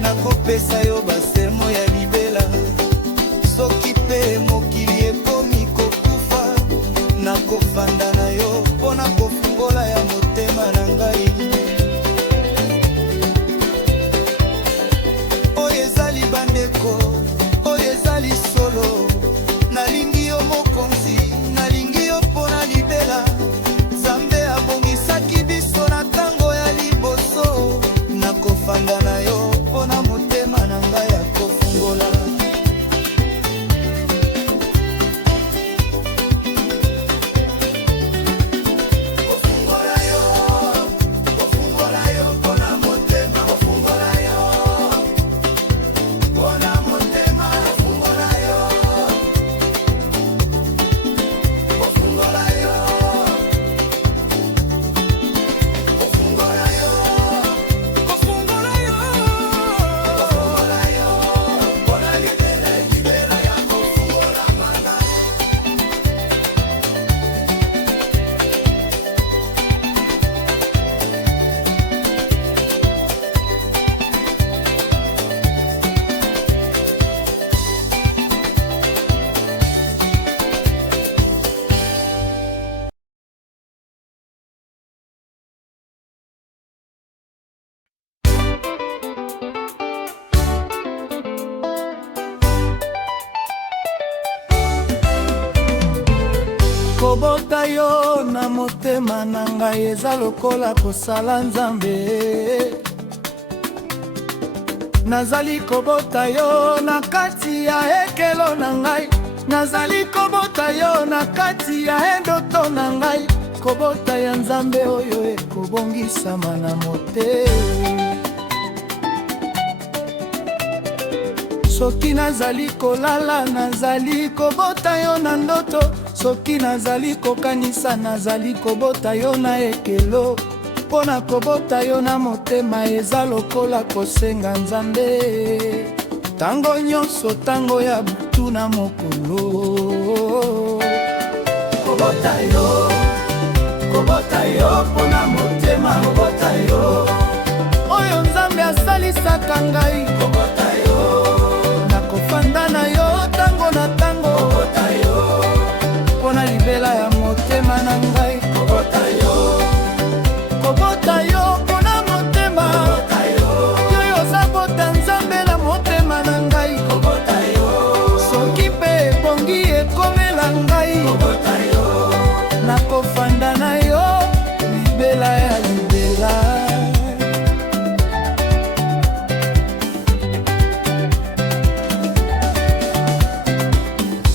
Nakopesa yo basermo ya libela. Soki pe mokili ekomi kokufa, nakofanda na yo mpona kofungola ya motema na ngai. Oyo ezali bandeko, oyo ezali solo. Nalingi yo mokonzi, nalingi yo mpona libela. Nzambe abongisaki biso na tango ya liboso. Nakofanda na yo mpona motema na ngai ya kofungola. Kobota yo na motema na ngai eza lokola kosala Nzambe. Nazali kobota yo na kati ya ekelo na ngai, nazali kobota yo na kati ya endoto na ngai. Kobota ya Nzambe oyo ekobongisama na motema. Soki nazali kolala nazali kobota yo na ndoto, Soki nazali kokanisa nazali kobota yo na ekelo, mpona kobota yo na motema eza lokola kosenga Nzambe. Tango nyonso, tango ya butu na mokolo, kobota yo mpona motema, kobota yo oyo Nzambe asalisaka ngai, kobota yo nakofanda na yo tango na tango, kobota yo mpona libela ya motema na ngai, kobota yo mpona motema, kobota yo oza bota Nzambe na motema na ngai, kobota yo soki mpe ebongi ekomela ngai, kobota yo nakofanda na yo libela ya libela.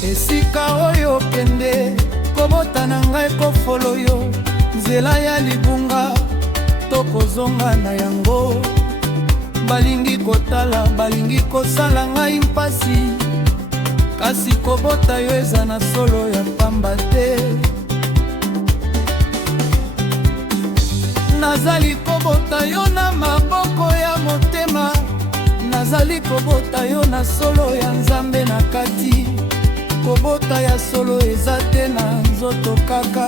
Esika oyo okende kobota na ngai kofolo yo, nzela ya libunga tokozonga na yango. Balingi kotala, balingi kosala ngai mpasi, kasi kobota yo eza na solo ya pamba te. Nazali kobota yo na maboko ya motema, nazali kobota yo na solo ya Nzambe na kati. Kobota ya solo eza te na nzoto kaka,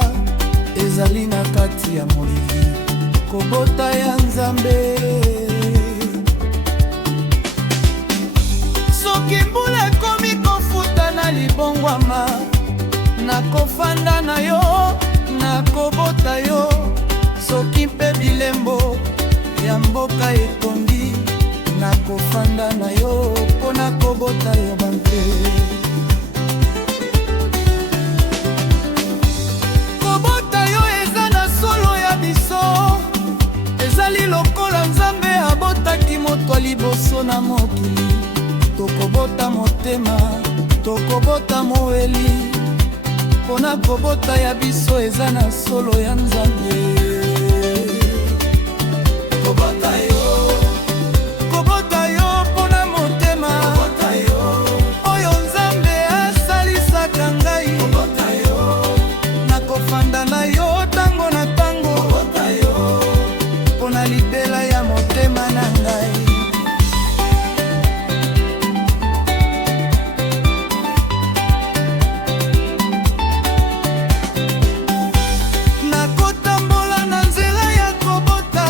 ezali na kati ya molili, kobota ya Nzambe. Soki mbula ekomi kofuta na libongwama, nakofanda na yo, nakobota yo. Soki mpe bilembo ya mboka ekondi, nakofanda na yo mpona kobota yo bampe. Kobota yo eza na solo ya biso, ezali lokola Nzambe abotaki moto liboso na mokili. Tokobota motema, tokobota moweli, mpona kobota ya biso eza na solo ya Nzambe. Kobota yo mpona motema, oyo Nzambe asalisaka ngai, nakofanda na yo tango na tango, mpona libela ya motema na ngai. Nakotambola na nzela ya kobota,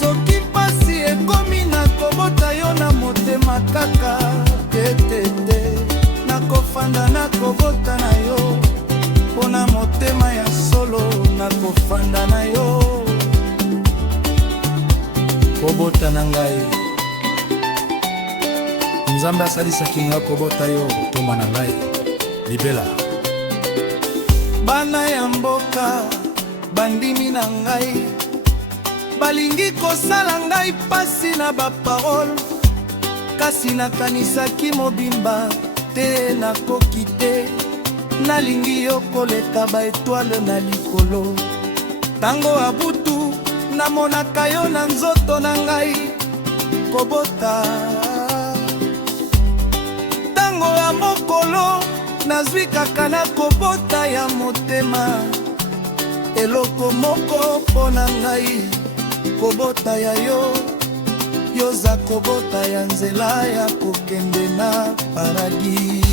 soki mpasi ekomi nakobota yo na motema kaka tetete. Nakofanda nakobota na yo mpona motema ya solo, nakofanda na yo. Kobota na ngai, Nzambe asalisaki nga kobota yo toma na ngai libela. Bana ya mboka bandimi na ngai, balingi kosala ngai pasi na baparole, kasi nakanisaki mobimba te, nakoki te. Nalingi yo koleka baetwale na likolo, tango abutu namonaka yo na nzoto na ngai, kobota. Tango ya mokolo nazwi kaka na kobota ya motema, eloko moko mpona ngai, kobota ya yo, yoza kobota ya nzela ya kokende na paradis.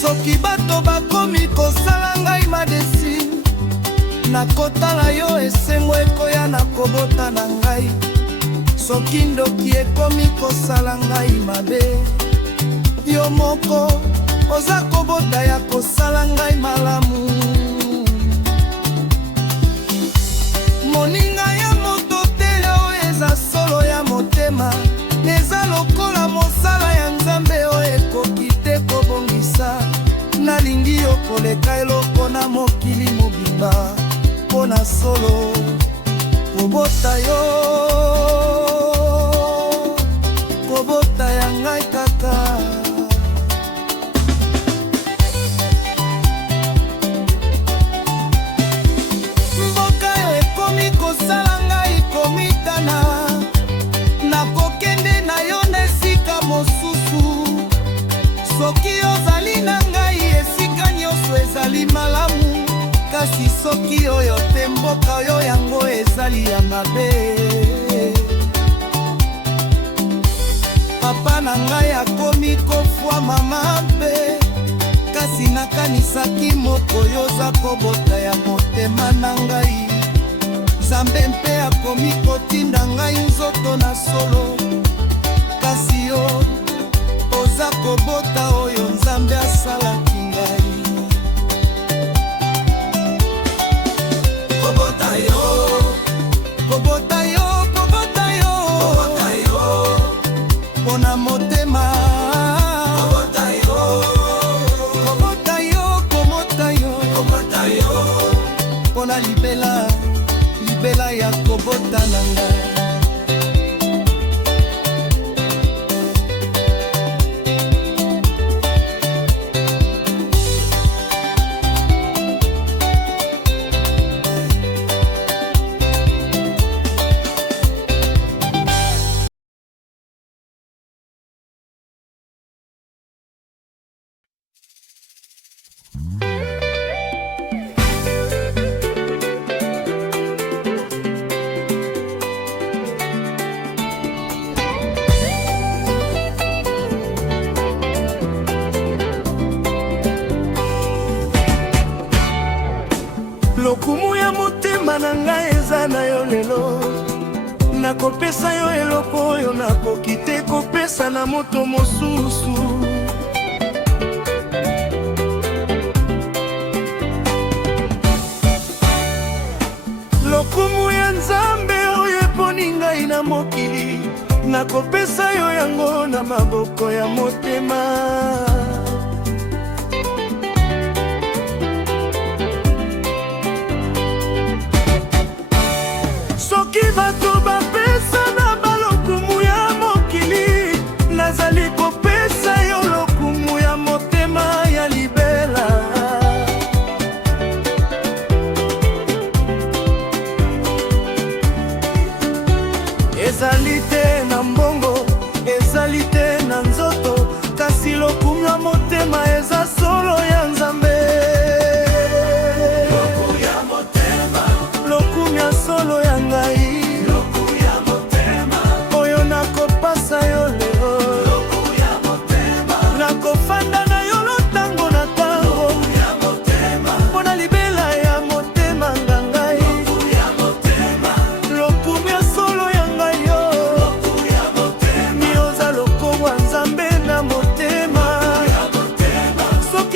Soki bato bakomi kosala ngai madesi, nakotala yo esengo ekoya na kobota na ngai. Soki ndoki ekomi kosala ngai mabe, yo moko oza kobota ya kosala ngai malamu. Moninga ya moto te oyo eza solo ya motema, eza lokola mosala ya Nzambe oyo ekoki te kobongisa. Nalingi yo koleka eloko na mokili mobimba, mpona solo kobota yo, kobota ya ngai kaka. Mboka yo ekomi kosala ngai komitana, nakokende na yo na esika mosusu. soki oyo te mboka oyo yango ezali ya mabe. Papa na ngai akomi kofwa mama mpe, kasi nakanisaki moko yoza kobota ya motema na ngai. Nzambe mpe akomi kotinda ngai nzoto na solo, kasi yo oza kobota oyo Nzambe asalaki ngai. Kobota yo, kobota yo, kobota yo, kobota yo, pona motema. Kobota yo, kobota yo, kobota yo, kobota yo, pona libela, libela ya kobota na ngai. Lokumu ya motema na ngai eza na yo lelo, nakopesa yo eloko oyo nakoki te kopesa na moto mosusu. Lokumu ya Nzambe oyo eponi ngai na mokili, nakopesa yo yango na maboko ya motema. Soki bato bapesa na balokumu ya mokili, nazali kopesa yo lokumu ya motema ya libela. Ezali te na mbongo, ezali te na nzoto, kasi lokumu ya motema eza solo ya Nzambe. Lokumu ya motema, lokumu ya solo ya ngai. Lokumu ya motema, oyo nakopasa yo leo. Lokumu ya motema, nakofanda na yo lotango na tango. Lokumu ya motema, pona libela ya motema ngangai. Lokumu ya motema, lokumu ya solo ya ngai yo. Lokumu ya motema, mioza lokumu ya Nzambe na motema. Lokumu ya motema, soki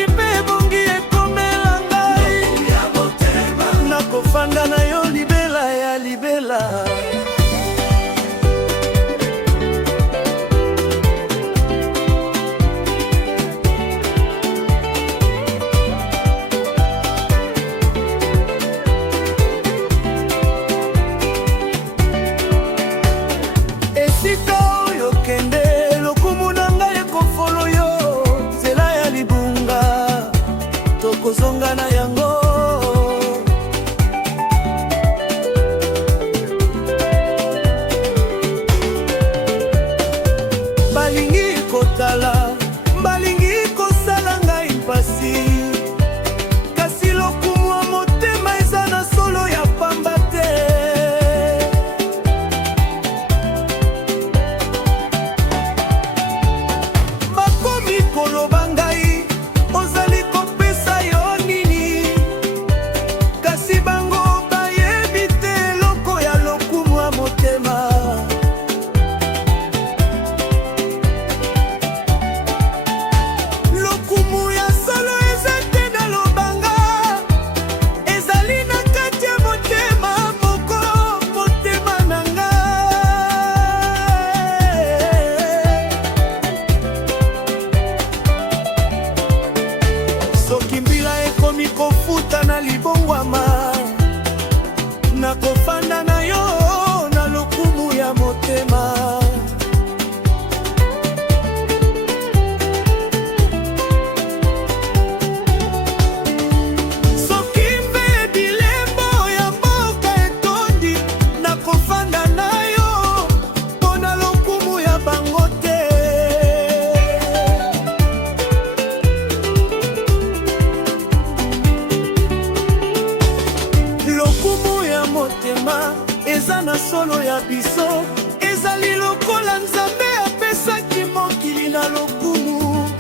solo ya biso ezali lokola Nzambe apesaki mokili na lokumu.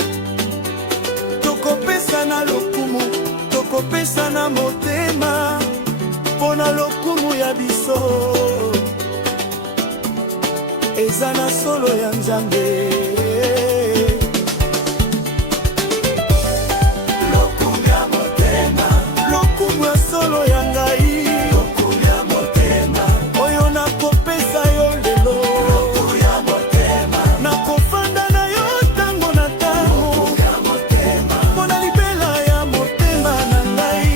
Tokopesa na lokumu, tokopesa na motema mpona lokumu ya biso eza na solo ya Nzambe. Lokumu ya motema, lokumu ya solo ya ngai, lokumu ya motema oyo nakopesa yo lelo, lokumu ya motema nakofanda na yo tango na tango, lokumu ya motema mpona libela ya motema na ngai.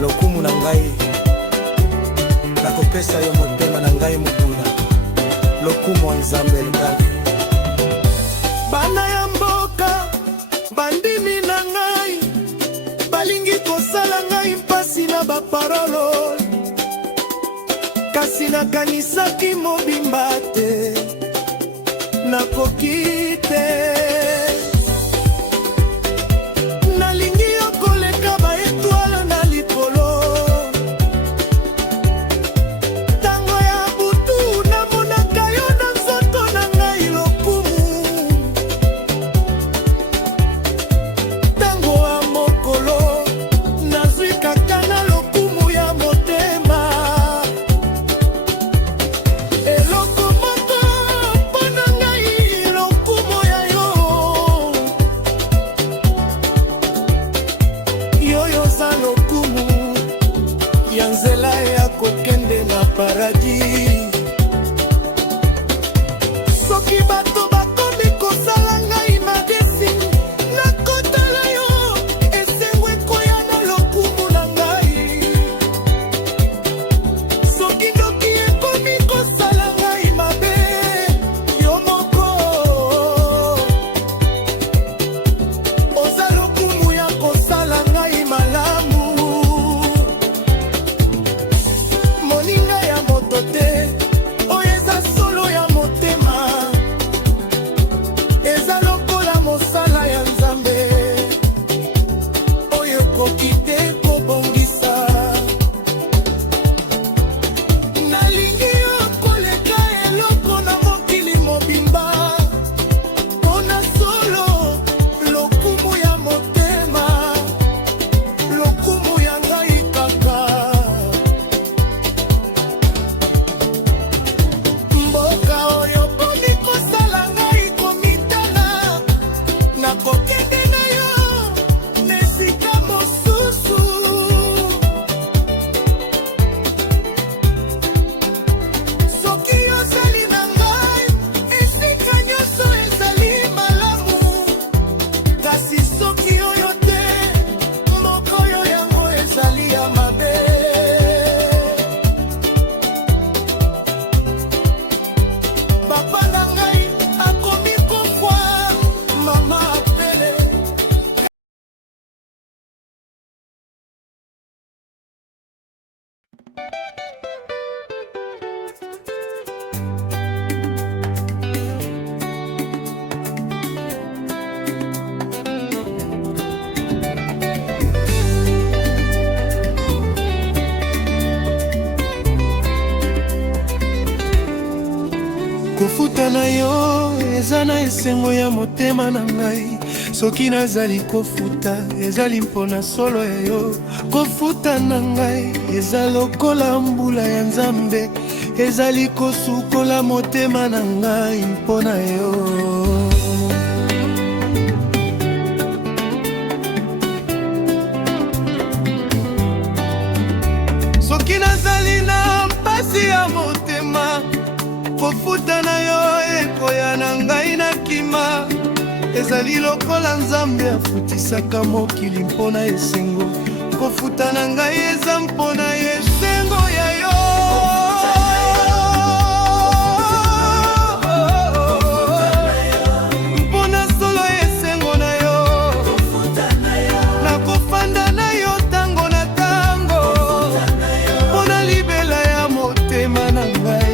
Lokumu na ngai nakopesa yo motema na ngai mobula, lokumu wa Nzambe ngai. Bana ya mboka bandimi na ngai balingi kosala ngai mpasi na baparolo, kasi nakanisaki mobimba te, nakoki te. Nzela ya kokende na paradis. Soki bato bakomi kosala ngai madesi, nakotala yo esengo ekoya na lokumu na ngai. Soki ndoki ekomi kosala ngai mabe, yo moko oza lokumu ya kosala ngai malamu. Kofuta na yo eza na esengo ya motema na ngai. Soki nazali kofuta ezali mpona solo ya yo. Kofuta na ngai eza lokola mbula ya Nzambe, ezali kosukola motema na ngai mpona yo. Soki nazali na mpasi ya motema, kofuta na yo ekoya na ngai na kima. ezali lokola Nzambe afutisaka mokili mpona esengo. Kofuta na ngai eza mpona esengo ya yo. Mpona solo esengo na yo. Nakofanda na yo tango na tango. Mpona libela ya motema na ngai.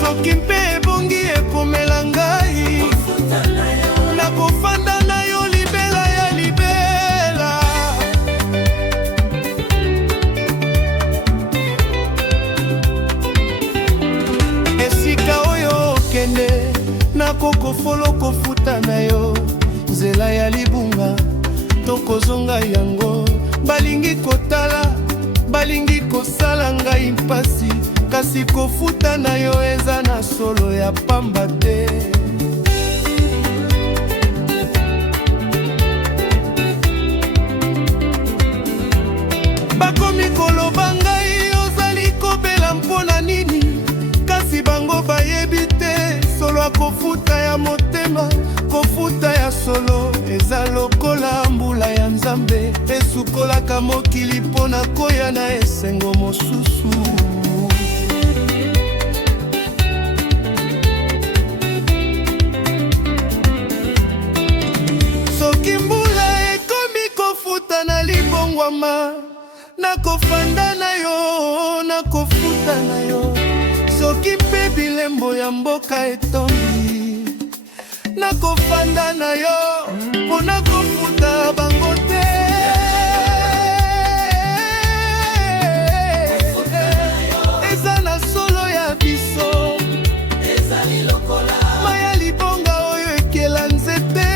Soki mpe ebongi ekomela ngai, nakofanda na yo libela ya libela. Esika oyo okende, nakokofolo kofuta na yo. Nzela ya libunga, tokozonga yango. Balingi kotala, balingi kosala ngai mpasi, kasi kofuta na yo eza na solo ya pamba te. Bakomi koloba ngai ozali kobela mpona nini, kasi bango bayebi te solo ya kofuta ya motema. Kofuta ya solo eza lokola mbula ya Nzambe, esukolaka mokili mpona koya na esengo mosusu. Soki mbula ekomi kofuta na libongwama, nakofanda na yo, nakofuta na yo. Soki mpe bilembo ya mboka etombi, nakofanda na yo, mpona kofuta bango te. Eza na solo ya biso, maya libonga oyo ekela nzete.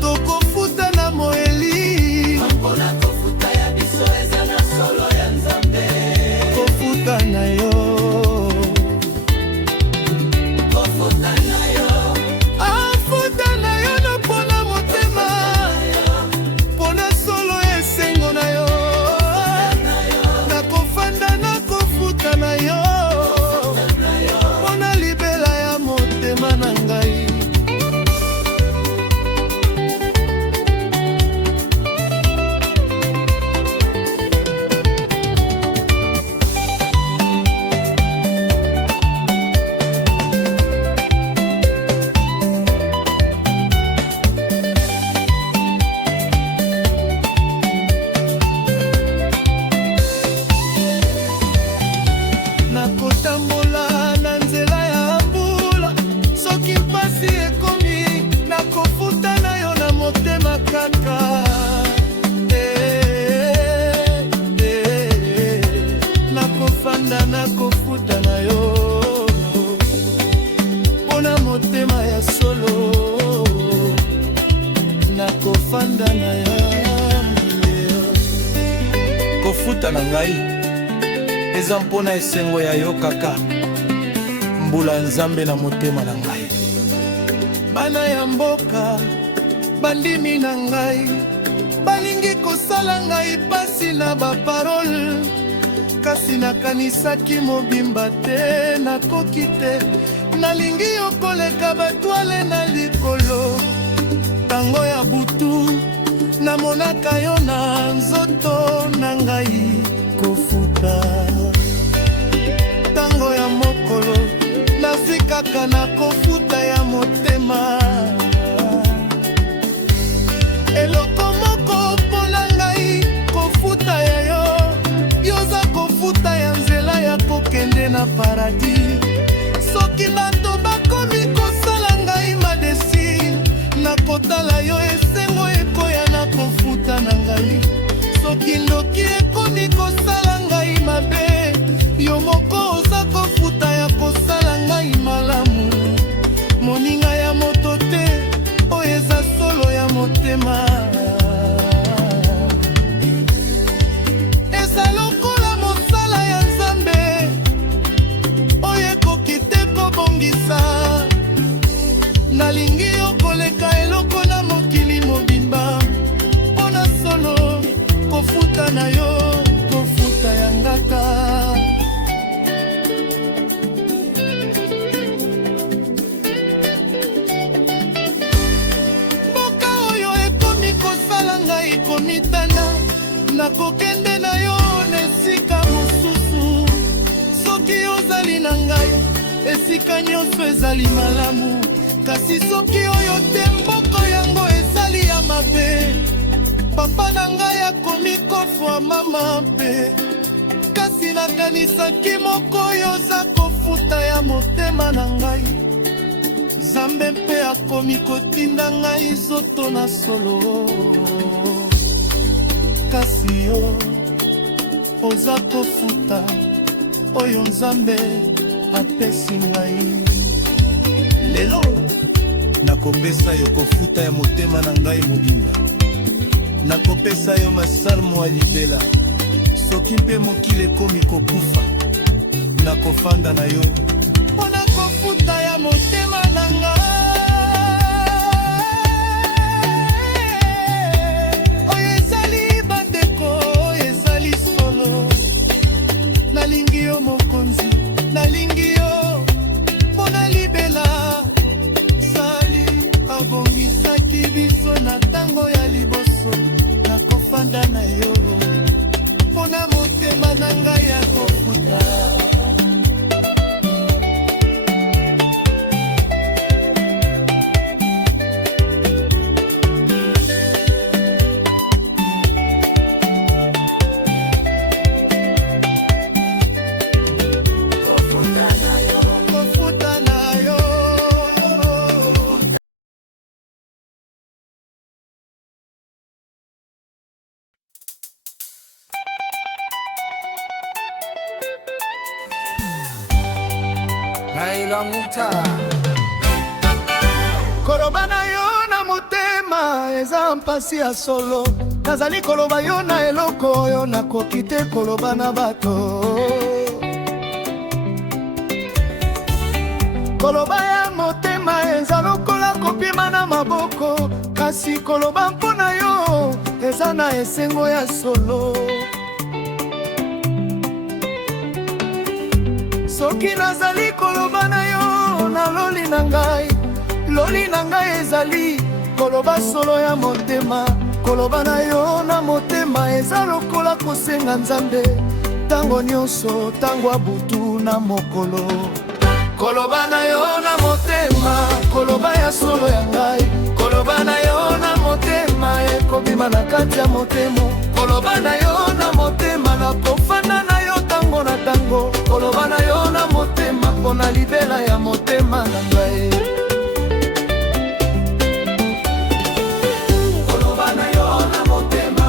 Tokofuta na moeli, kofuta na yo. Nakotambola na nzela ya mbula, soki mpasi ekomi, nakofuta na yo na motema kaka. Nakofanda nakofuta na yo, mpona motema ya solo. Nakofanda na yo, kofuta na ngai eza mpona esengo ya yo kaka, mbula Nzambe na motema na ngai. Bana ya mboka bandimi na ngai, balingi kosala ngai pasi na baparole, kasi nakanisaki mobimba te, nakoki te. Nalingi yo koleka batwale na likolo, tango ya butu namonaka yo na nzoto na ngai. Kofuta tango ya mokolo, nafikaka na kofuta ya motema. Eloko moko mpona ngai, kofuta ya yo, yoza kofuta ya nzela ya kokende na paradis. Soki bato bakomi kosala ngai madesi, nakotala yo esengo ekoya na kofuta na ngai. Soki ndoki ekomi kosala ngai mabe, yo moko oza kofuta ya kosala ngai malamu. Moninga ya moto na yo kofuta ya ngaka. Mboka oyo ekomi kosala ngai komitana, nakokende na yo na esika mosusu. Soki ozali na ngai, esika nyonso ezali malamu. Kasi soki oyo te, mboka yango ezali ya mabe. Papa na ngai akomi kofwa mama mpe, kasi nakanisaki moko oyo oza kofuta ya motema na ngai. Nzambe mpe akomi kotinda ngai zoto na solo, kasi yo oza kofuta oyo Nzambe apesi ngai. Lelo nakopesa yo kofuta ya motema na ngai mobimba. Nakopesa yo masalmo ya libela. Soki mpe mokili ekomi kokufa, nakofanda na yo mpona kofuta ya motema na ngai. Oyo ezali bandeko, oyo ezali solo. Nalingi yo mokonzi, nalingi yo mpona libela. Sali abongisaki biso na ntango ya liboso. Nakofanda na yo mpona motema na ngai ya kofuta. Koloba na yo na motema eza mpasi ya solo. Nazali koloba yo na eloko oyo nakoki te koloba na bato. Koloba ya motema eza lokola kopima na maboko, kasi koloba mpona yo eza na esengo ya solo. Soki nazali koloba na yo na loli na ngai, loli na ngai ezali koloba solo ya motema. Koloba na yo na motema eza lokola kosenga Nzambe tango nyonso, tango ya butu na mokolo. Koloba na yo na motema, koloba ya solo ya ngai. Koloba na yo na motema ekobima na kati ya motema. Koloba na yo na motema nakofanda na yo tango na tango. Koloba na yo na motema mpona libela ya motema na ngai. Koloba na yo na motema,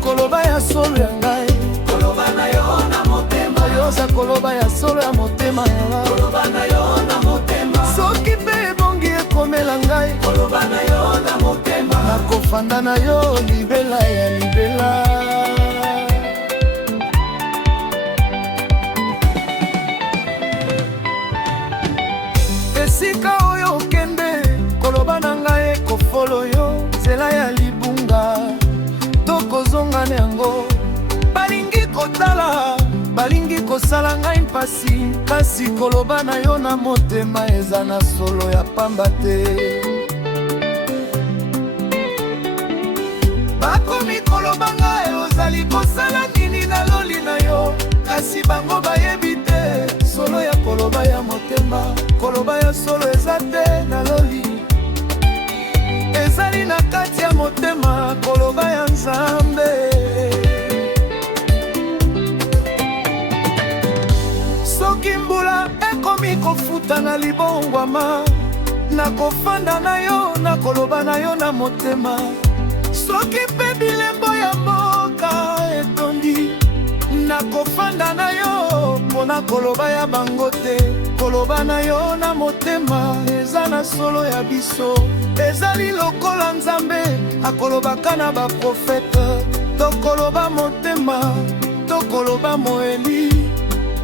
koloba ya solo ya ngai. Koloba na yo na motema, yoza koloba ya solo ya motema ya ngai. Koloba na yo na motema, soki mpe ebongi ekomela ngai. Koloba na yo na motema, nakofanda na yo libela ya libela. Esika oyo okende, koloba na ngai ekofolo yo. Nzela ya libunga tokozonga na yango. Balingi kotala, balingi kosala ngai mpasi, kasi koloba na yo na motema eza na solo ya pamba te. Bakomi koloba ngai ozali kosala nini na loli na yo, kasi bango bayebi te solo ya koloba ya motema. Koloba ya solo eza te na loli, ezali na kati ya motema. Koloba ya Nzambe. Soki mbula ekomi kofuta na libongwama, nakofanda na yo nakoloba na yo na motema. Soki mpe bilembo ya mboka etondi, nakofanda na yo mpona koloba ya bango te. Koloba na yo na motema eza na solo ya biso. Ezali lokola Nzambe akolobaka na baprofete. Tokoloba motema, tokoloba moeli,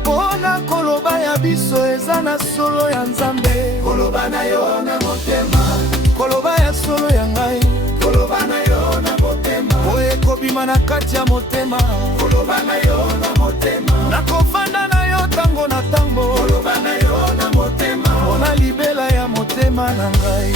mpona koloba ya biso eza na solo ya Nzambe. Koloba na yo na motema, koloba ya solo ya ngai. Koloba na yo na motema, ekobima na kati ya motema, koloba na yo na motema, nakofanda na yo tango na tango, koloba na yo na motema, mpona libela ya motema na ngai.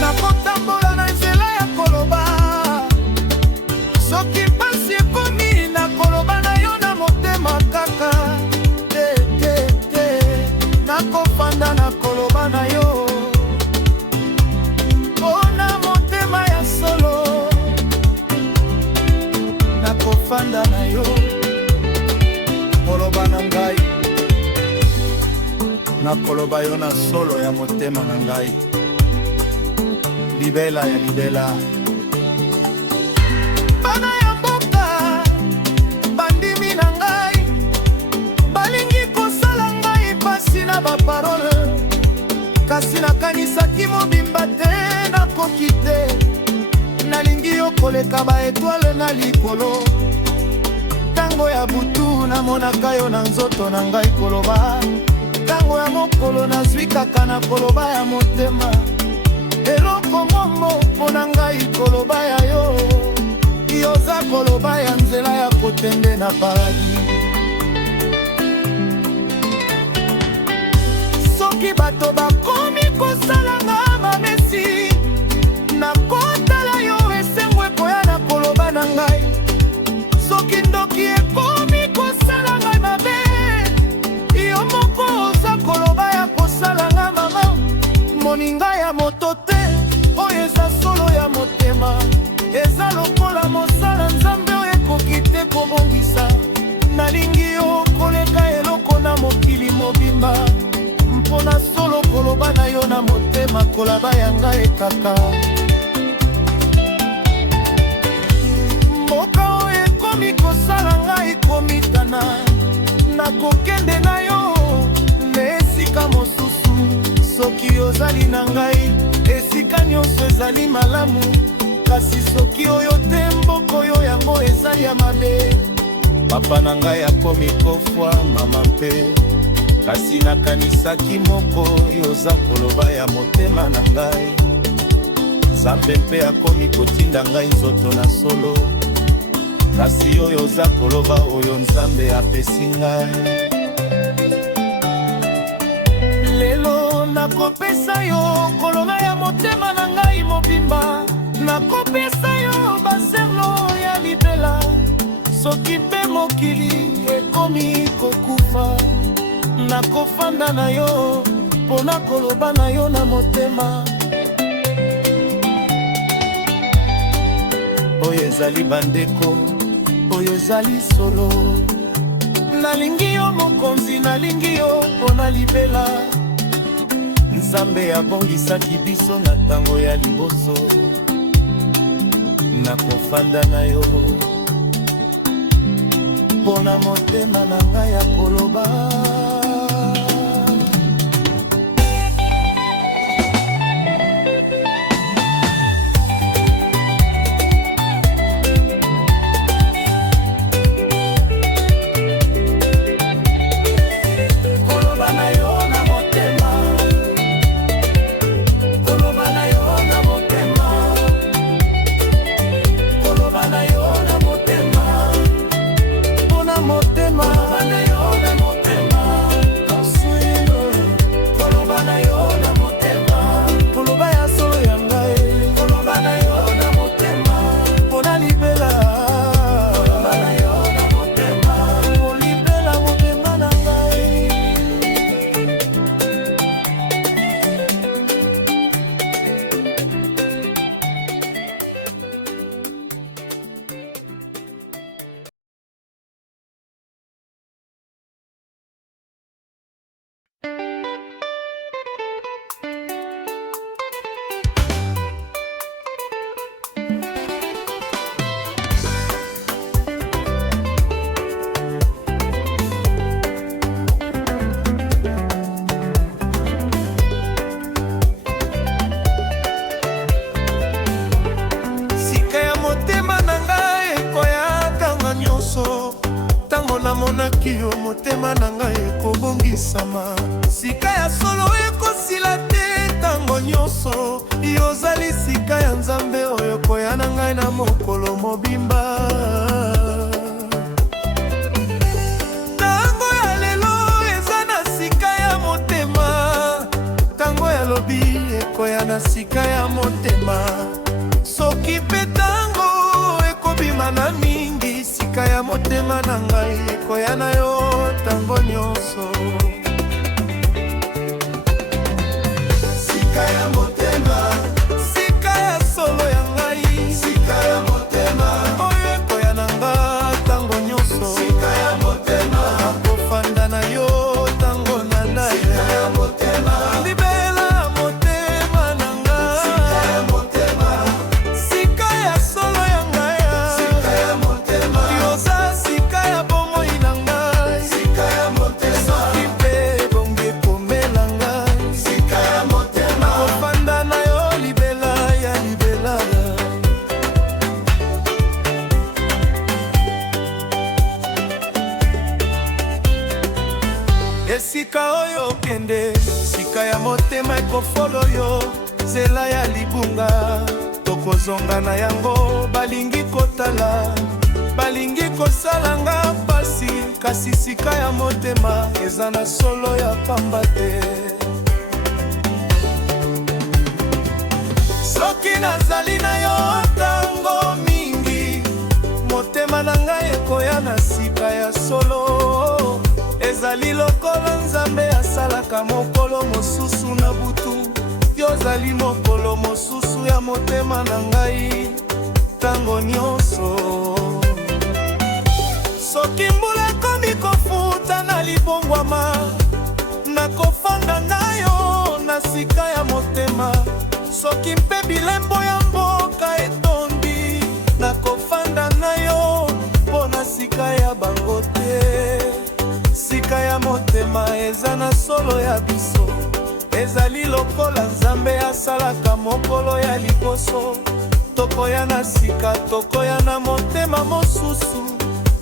Nakotambola na nzela ya koloba, soki pasi ekomi nakoloba na yo na motema kaka. Nakofanda nakoloba na yo mpona motema ya solo, nakofanda na yo koloba na ngai, nakoloba yo na solo ya motema na ngai. Libela ya libela, bana ya mboka bandimi na ngai, balingi kosala ngai pasi na baparole, kasi nakanisaki mobimba te nakoki te. Nalingi yo koleka baetwale na likolo, tango ya butu namonaka yo na nzoto na ngai koloba, tango ya mokolo nazwi kaka na koloba ya motema. Eloko momo mpona ngai koloba ya yo, yoza koloba ya nzela ya kokende na paradis. Soki bato bakomi kosala nga mamesi, nakotala yo esengo ekoya na koloba na ngai. Soki ndoki ekomi kosala ngai mabe, yo moko oza koloba ya kosala nga mama. Moninga ya moto te, oyo eza solo ya motema, eza lokola mosala nzambe oyo ekoki te kobongisa. Nalingi yo koleka eloko na mokili mobimba, mpona solo koloba na yo na motema, koloba ya ngai kaka. Mboka oyo ekomi kosala ngai komitana, nakokende na yo na esika mosusu. Soki ozali na ngai, esika nyonso ezali malamu, kasi soki oyo te, mboka oyo yango ezali ya mabe. Papa na ngai akomi kofwa mama mpe, kasi nakanisaki moko yoza koloba ya motema na ngai. Nzambe mpe akomi kotinda ngai nzoto na solo, kasi oyo oza koloba oyo Nzambe apesi ngai. Lelo nakopesa yo kolona ya motema na ngai mobimba, nakopesa yo baserno ya libela. Soki mpe mokili ekomi kokufa, nakofanda na yo mpona koloba na yo na motema. Oyo ezali bandeko, oyo ezali solo, nalingi yo mokonzi, nalingi yo mpona libela. Nzambe abongisaki biso na tango ya liboso, nakofanda na yo mpona motema na ngai ya koloba. Motema yo motema na ngai ekobongisama. Sika ya solo ekosila te ntango nyonso, yozali sika ya Nzambe oyo koya na ngai na mokolo mobimba. Ntango ya lelo eza na sika ya motema, ntango ya lobi ekoya na sika ya motema. Soki mpe ntango ekobima na mingi, sika ya motema na ngai ekoya na yo ntango nyonso. Sika ya motema, sika ya solo ya ngai, sika ya motema, oyo ekoya na nga ntango nyonso. sika ya motema, nakofanda na yo ntango na ngai. sika ya motema, libela motema na nga, sika ya motema, sika ya solo ya ngai, sika ya motema, yoza sika ya bomoi na ngai. sika ya motema, soki mpe ebongi ekomela ngai, sika ya motema, nakofanda na yo libela ya libela. Esika oyo okende, sika ya motema ekofolo yo, nzela ya libunga tokozonga na yango. Balingi kotala, balingi kosala nga mpasi, kasi sika ya motema eza na solo ya pamba te. Soki nazali na yo ntango mingi, motema na ngai ekoya na sika ya solo. Ezali lokolo Nzambe asalaka mokolo mosusu na butu, yozali mokolo mosusu ya motema na ngai ntango nyonso. Soki mbula ekomi kofuta na libongwama, nakofanda na yo na sika ya motema. Soki mpe bilembo ya mboka etondi, nakofanda na yo mpo na sika ya bango te. Sika ya motema eza na solo ya biso, ezali lokola Nzambe asalaka mokolo ya liboso. Tokoya na sika, tokoya na motema mosusu,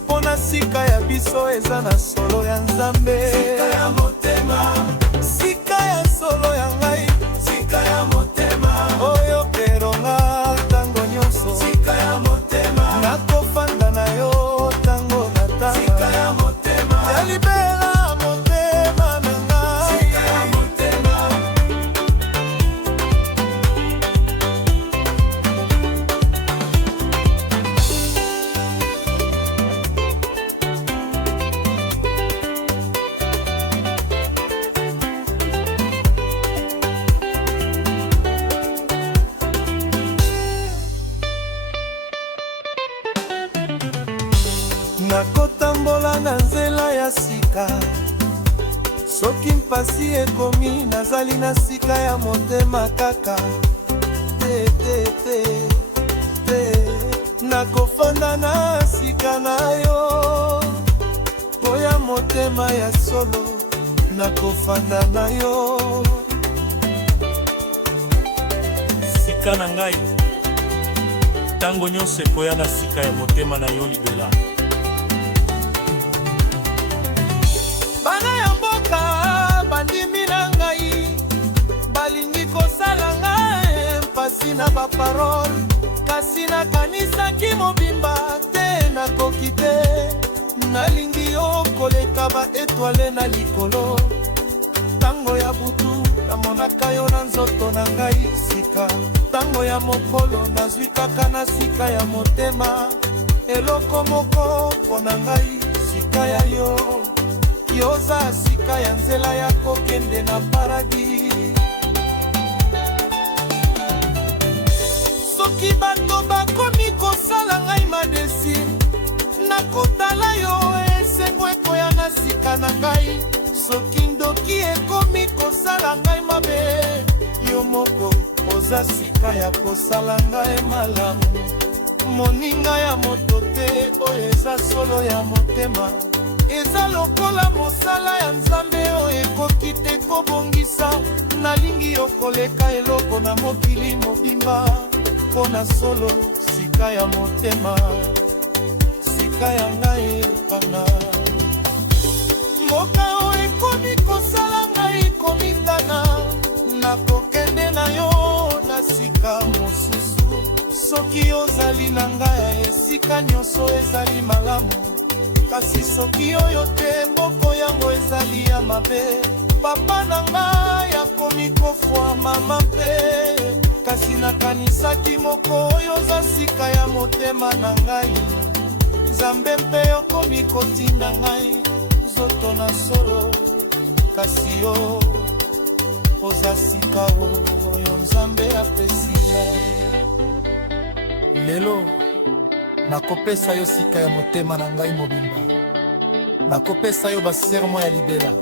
mpo na sika ya biso eza na solo ya Nzambe. sika ya motema, sika ya solo ya ngai, sika ya motema, oyo peronga ntango nyonso. sika ya motema, nakofanda na yo ntango sika natanga, ya motema, ya libela motema na ngai. sika ya motema, nakotambola na nzela ya sika, soki mpasi ekomi nazali na sika ya motema kaka. Te, te, te, te. Nakofanda na sika na yo, po ya motema ya solo nakofanda na yo. sika na ngai ntango nyonso ekoya na sika ya motema na yo libela. Bana ya mboka bandimi na ngai, balingi kosala ngai mpasi na baparole, kasi nakanisaki mobimba te nakoki te. Nalingi yo koleka baetwale na likolo, ntango ya butu namonaka yo na nzoto na ngai. Sika ntango ya mokolo nazwi kaka na sika ya motema, eloko moko mpo na ngai sika ya yo. Yoza sika ya nzela ya kokende na paradis. Soki bato bakomi kosala ngai madesi, nakotala yo esengo ekoya na sika na ngai. Soki ndoki ekomi kosala ngai mabe, yo moko oza sika ya kosala ngai malamu. Moninga ya moto te oyo eza solo ya motema, eza lokola mosala ya Nzambe oyo ekoki te kobongisa. Nalingi yo koleka eloko na mokili mobimba, mpo na solo sika ya motema, sika ya ngai pana. Soki ozali na ngai esika nyonso ezali malamu, kasi soki oyo te mboko yango ezali ya mabe. Papa na ngai akomi kofwa mama mpe, kasi nakanisaki moko oyo oza sika ya motema na ngai. Nzambe mpe okomi kotinda ngai nzoto na solo, kasi yo oza sika oyo Nzambe apesi ngai. Lelo nakopesa yo sika ya motema na ngai mobimba, nakopesa yo basermo ya libela.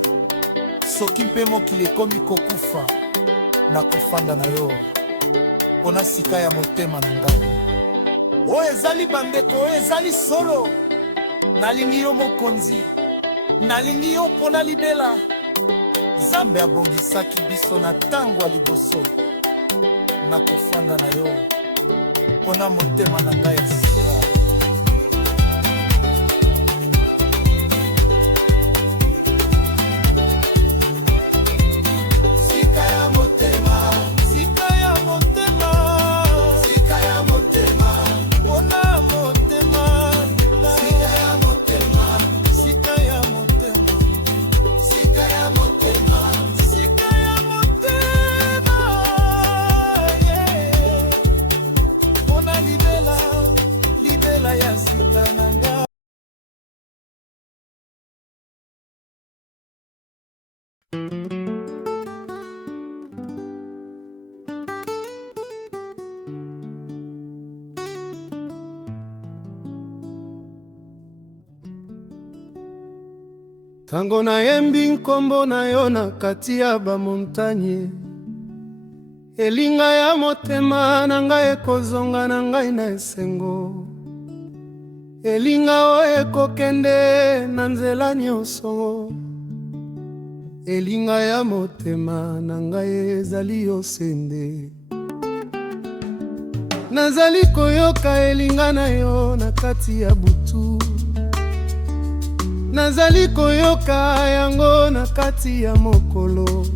Soki mpe mokili ekomi kokufa, nakofanda na yo mpona sika ya motema na ngai. Oyo ezali bandeko, oyo ezali solo. Nalingi yo mokonzi, nalingi yo mpona libela. Nzambe abongisaki biso na ntango ya liboso, nakofanda na yo mpona motema na ngai ya sika. Tango nayembi nkombo na yo na kati ya bamontanye, elinga ya motema na ngai ekozonga na ngai na esengo. Elinga oyo ekokende na nzela nyonso, elinga ya motema na ngai ezali yo sende. Nazali koyoka elinga na yo na kati ya butu, nazali koyoka yango na kati ya mokolo.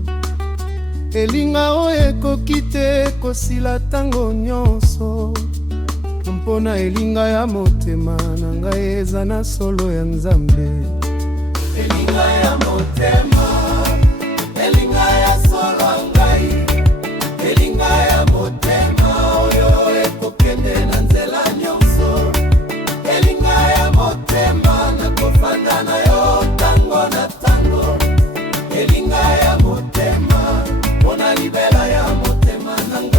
Elinga oyo ekoki te kosila ntango nyonso, mpona elinga ya motema na ngai eza na solo ya Nzambe. Elinga ya motema, elinga ya solo ya ngai, elinga ya motema oyo ekokende na nzela nyonso. Elinga ya motema nakofanda na yo tango na tango. Elinga ya motema mpona libela ya motema na ngai.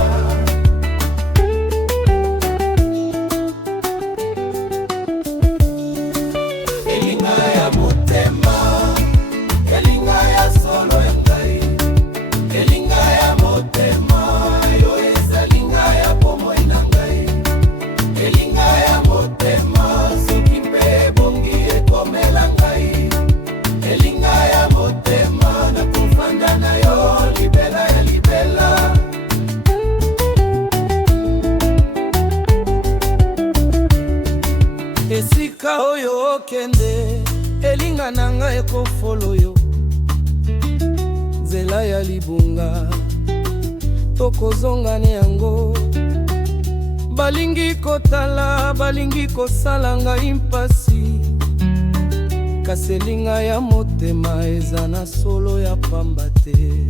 Elinga ya motema, elinga ya solo ya ngai, elinga ya motema yo ezalinga ya bomoi na ngai. Elinga ya motema soki mpe ebongi ekomela ngai. Elinga ya motema nakofanda na yo libela ya libela. Esika oyo okende, elinga na ngai ekofolo yo. Nzela ya libunga tokozonga ne yango. Balingi kotala, balingi kosala ngai mpasi, kasi elinga ya motema eza na solo ya pamba te.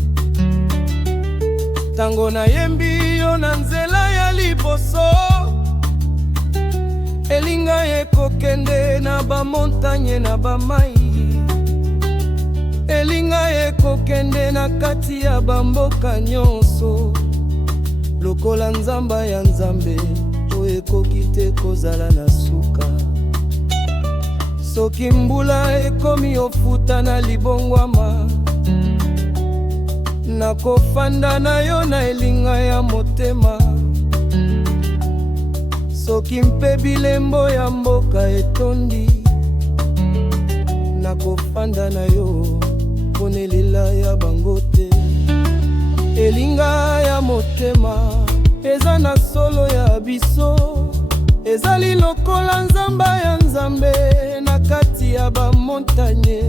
Tango nayembi yo na nzela ya liboso, elinga ekokende na bamontanye na bamai. Elinga ekokende na kati ya bamboka nyonso, lokola nzamba ya Nzambe oyo ekoki te kozala na suka. Soki mbula ekomi ofuta na libongwama, nakofanda na yo na elinga ya motema. Soki mpe bilembo ya mboka etondi, nakofanda na yo mpona elela ya bango te. Elinga ya motema eza na solo ya biso, ezali lokola nzamba ya Nzambe na kati ya bamontanye.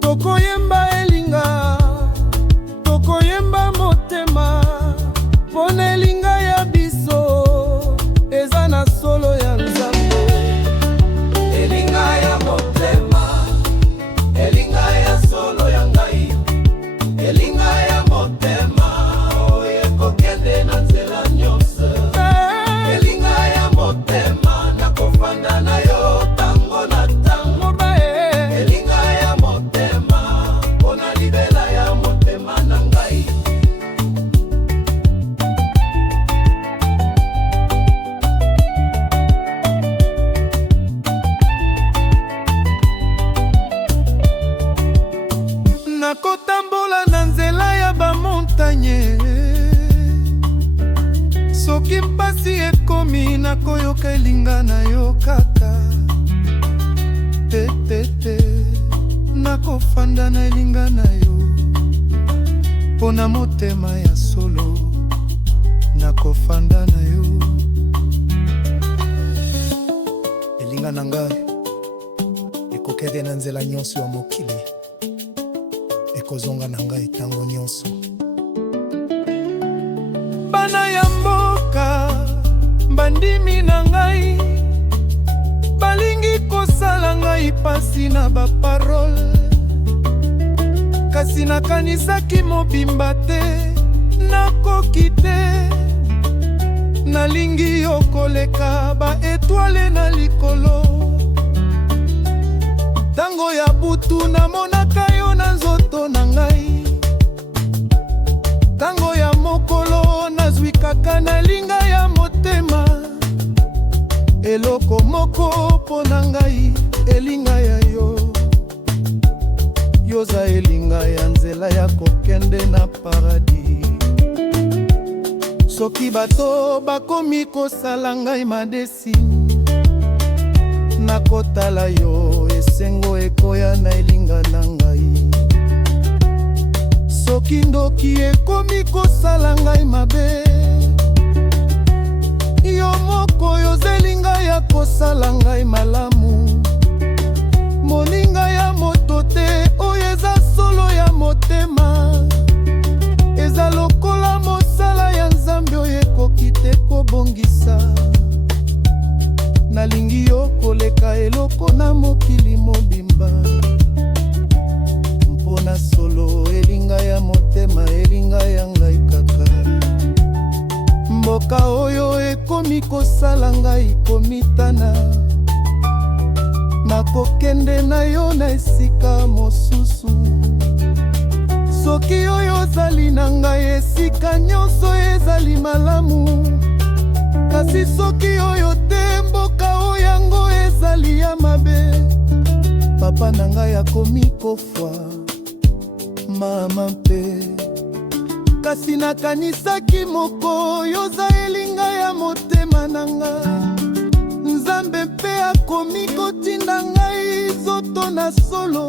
Tokoyemba elinga, tokoyemba motema, mpona elinga ya biso na elinga na yo mpona motema ya solo nakofanda na yo. Elinga na ngai ekokende na nzela nyonso ya mokili, ekozonga na ngai ntango nyonso. Bana ya mboka bandimi na ngai balingi kosala ngai pasi na baparole, kasi nakanisaki mobimba te, nakoki te. Nalingi yo koleka ba etwale na likolo. Tango ya butu namonaka yo na nzoto na ngai, tango ya mokolo nazwikaka na linga ya motema. Eloko moko mpo na ngai elinga ya yo, yoza elinga ya nzela ya kokende na paradis. Soki bato bakomi kosala ngai madesi, nakotala yo esengo ekoya na elinga na ngai. Soki ndoki ekomi kosala ngai mabe, yo moko yozelinga ya kosala ngai malamu. Moninga ya moto te, oyo eza solo ya motema. Eza lokola mosala ya Nzambe oyo ekoki te kobongisa. Nalingi yo koleka eloko na mokili mobimba, mpona solo elinga ya motema, elinga ya ngai kaka. Mboka oyo ekomi kosala ngai komitana, nakokende na yo na esika mosusu. Soki oyo ozali na ngai esika nyonso ezali malamu, kasi soki oyo te mboka oyo yango ezali ya mabe. Papa na ngai akomi kofwa, mama mpe, kasi nakanisaki moko yoza elinga ya motema na ngai. Nzambe mpe akomi kotinda ngai zoto na solo,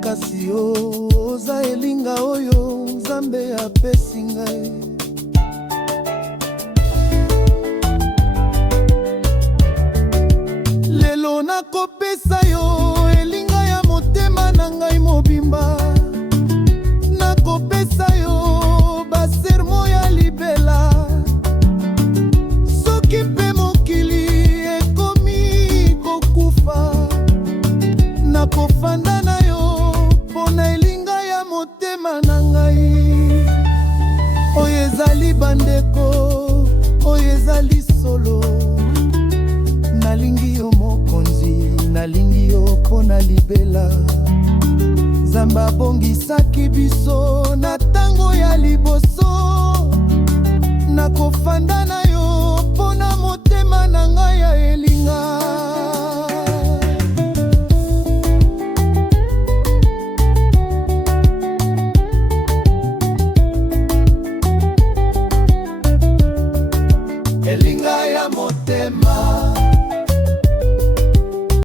kasi oza elinga oyo Nzambe apesi ngai. Lelo nakopesa yo elinga ya motema na ngai mobimba.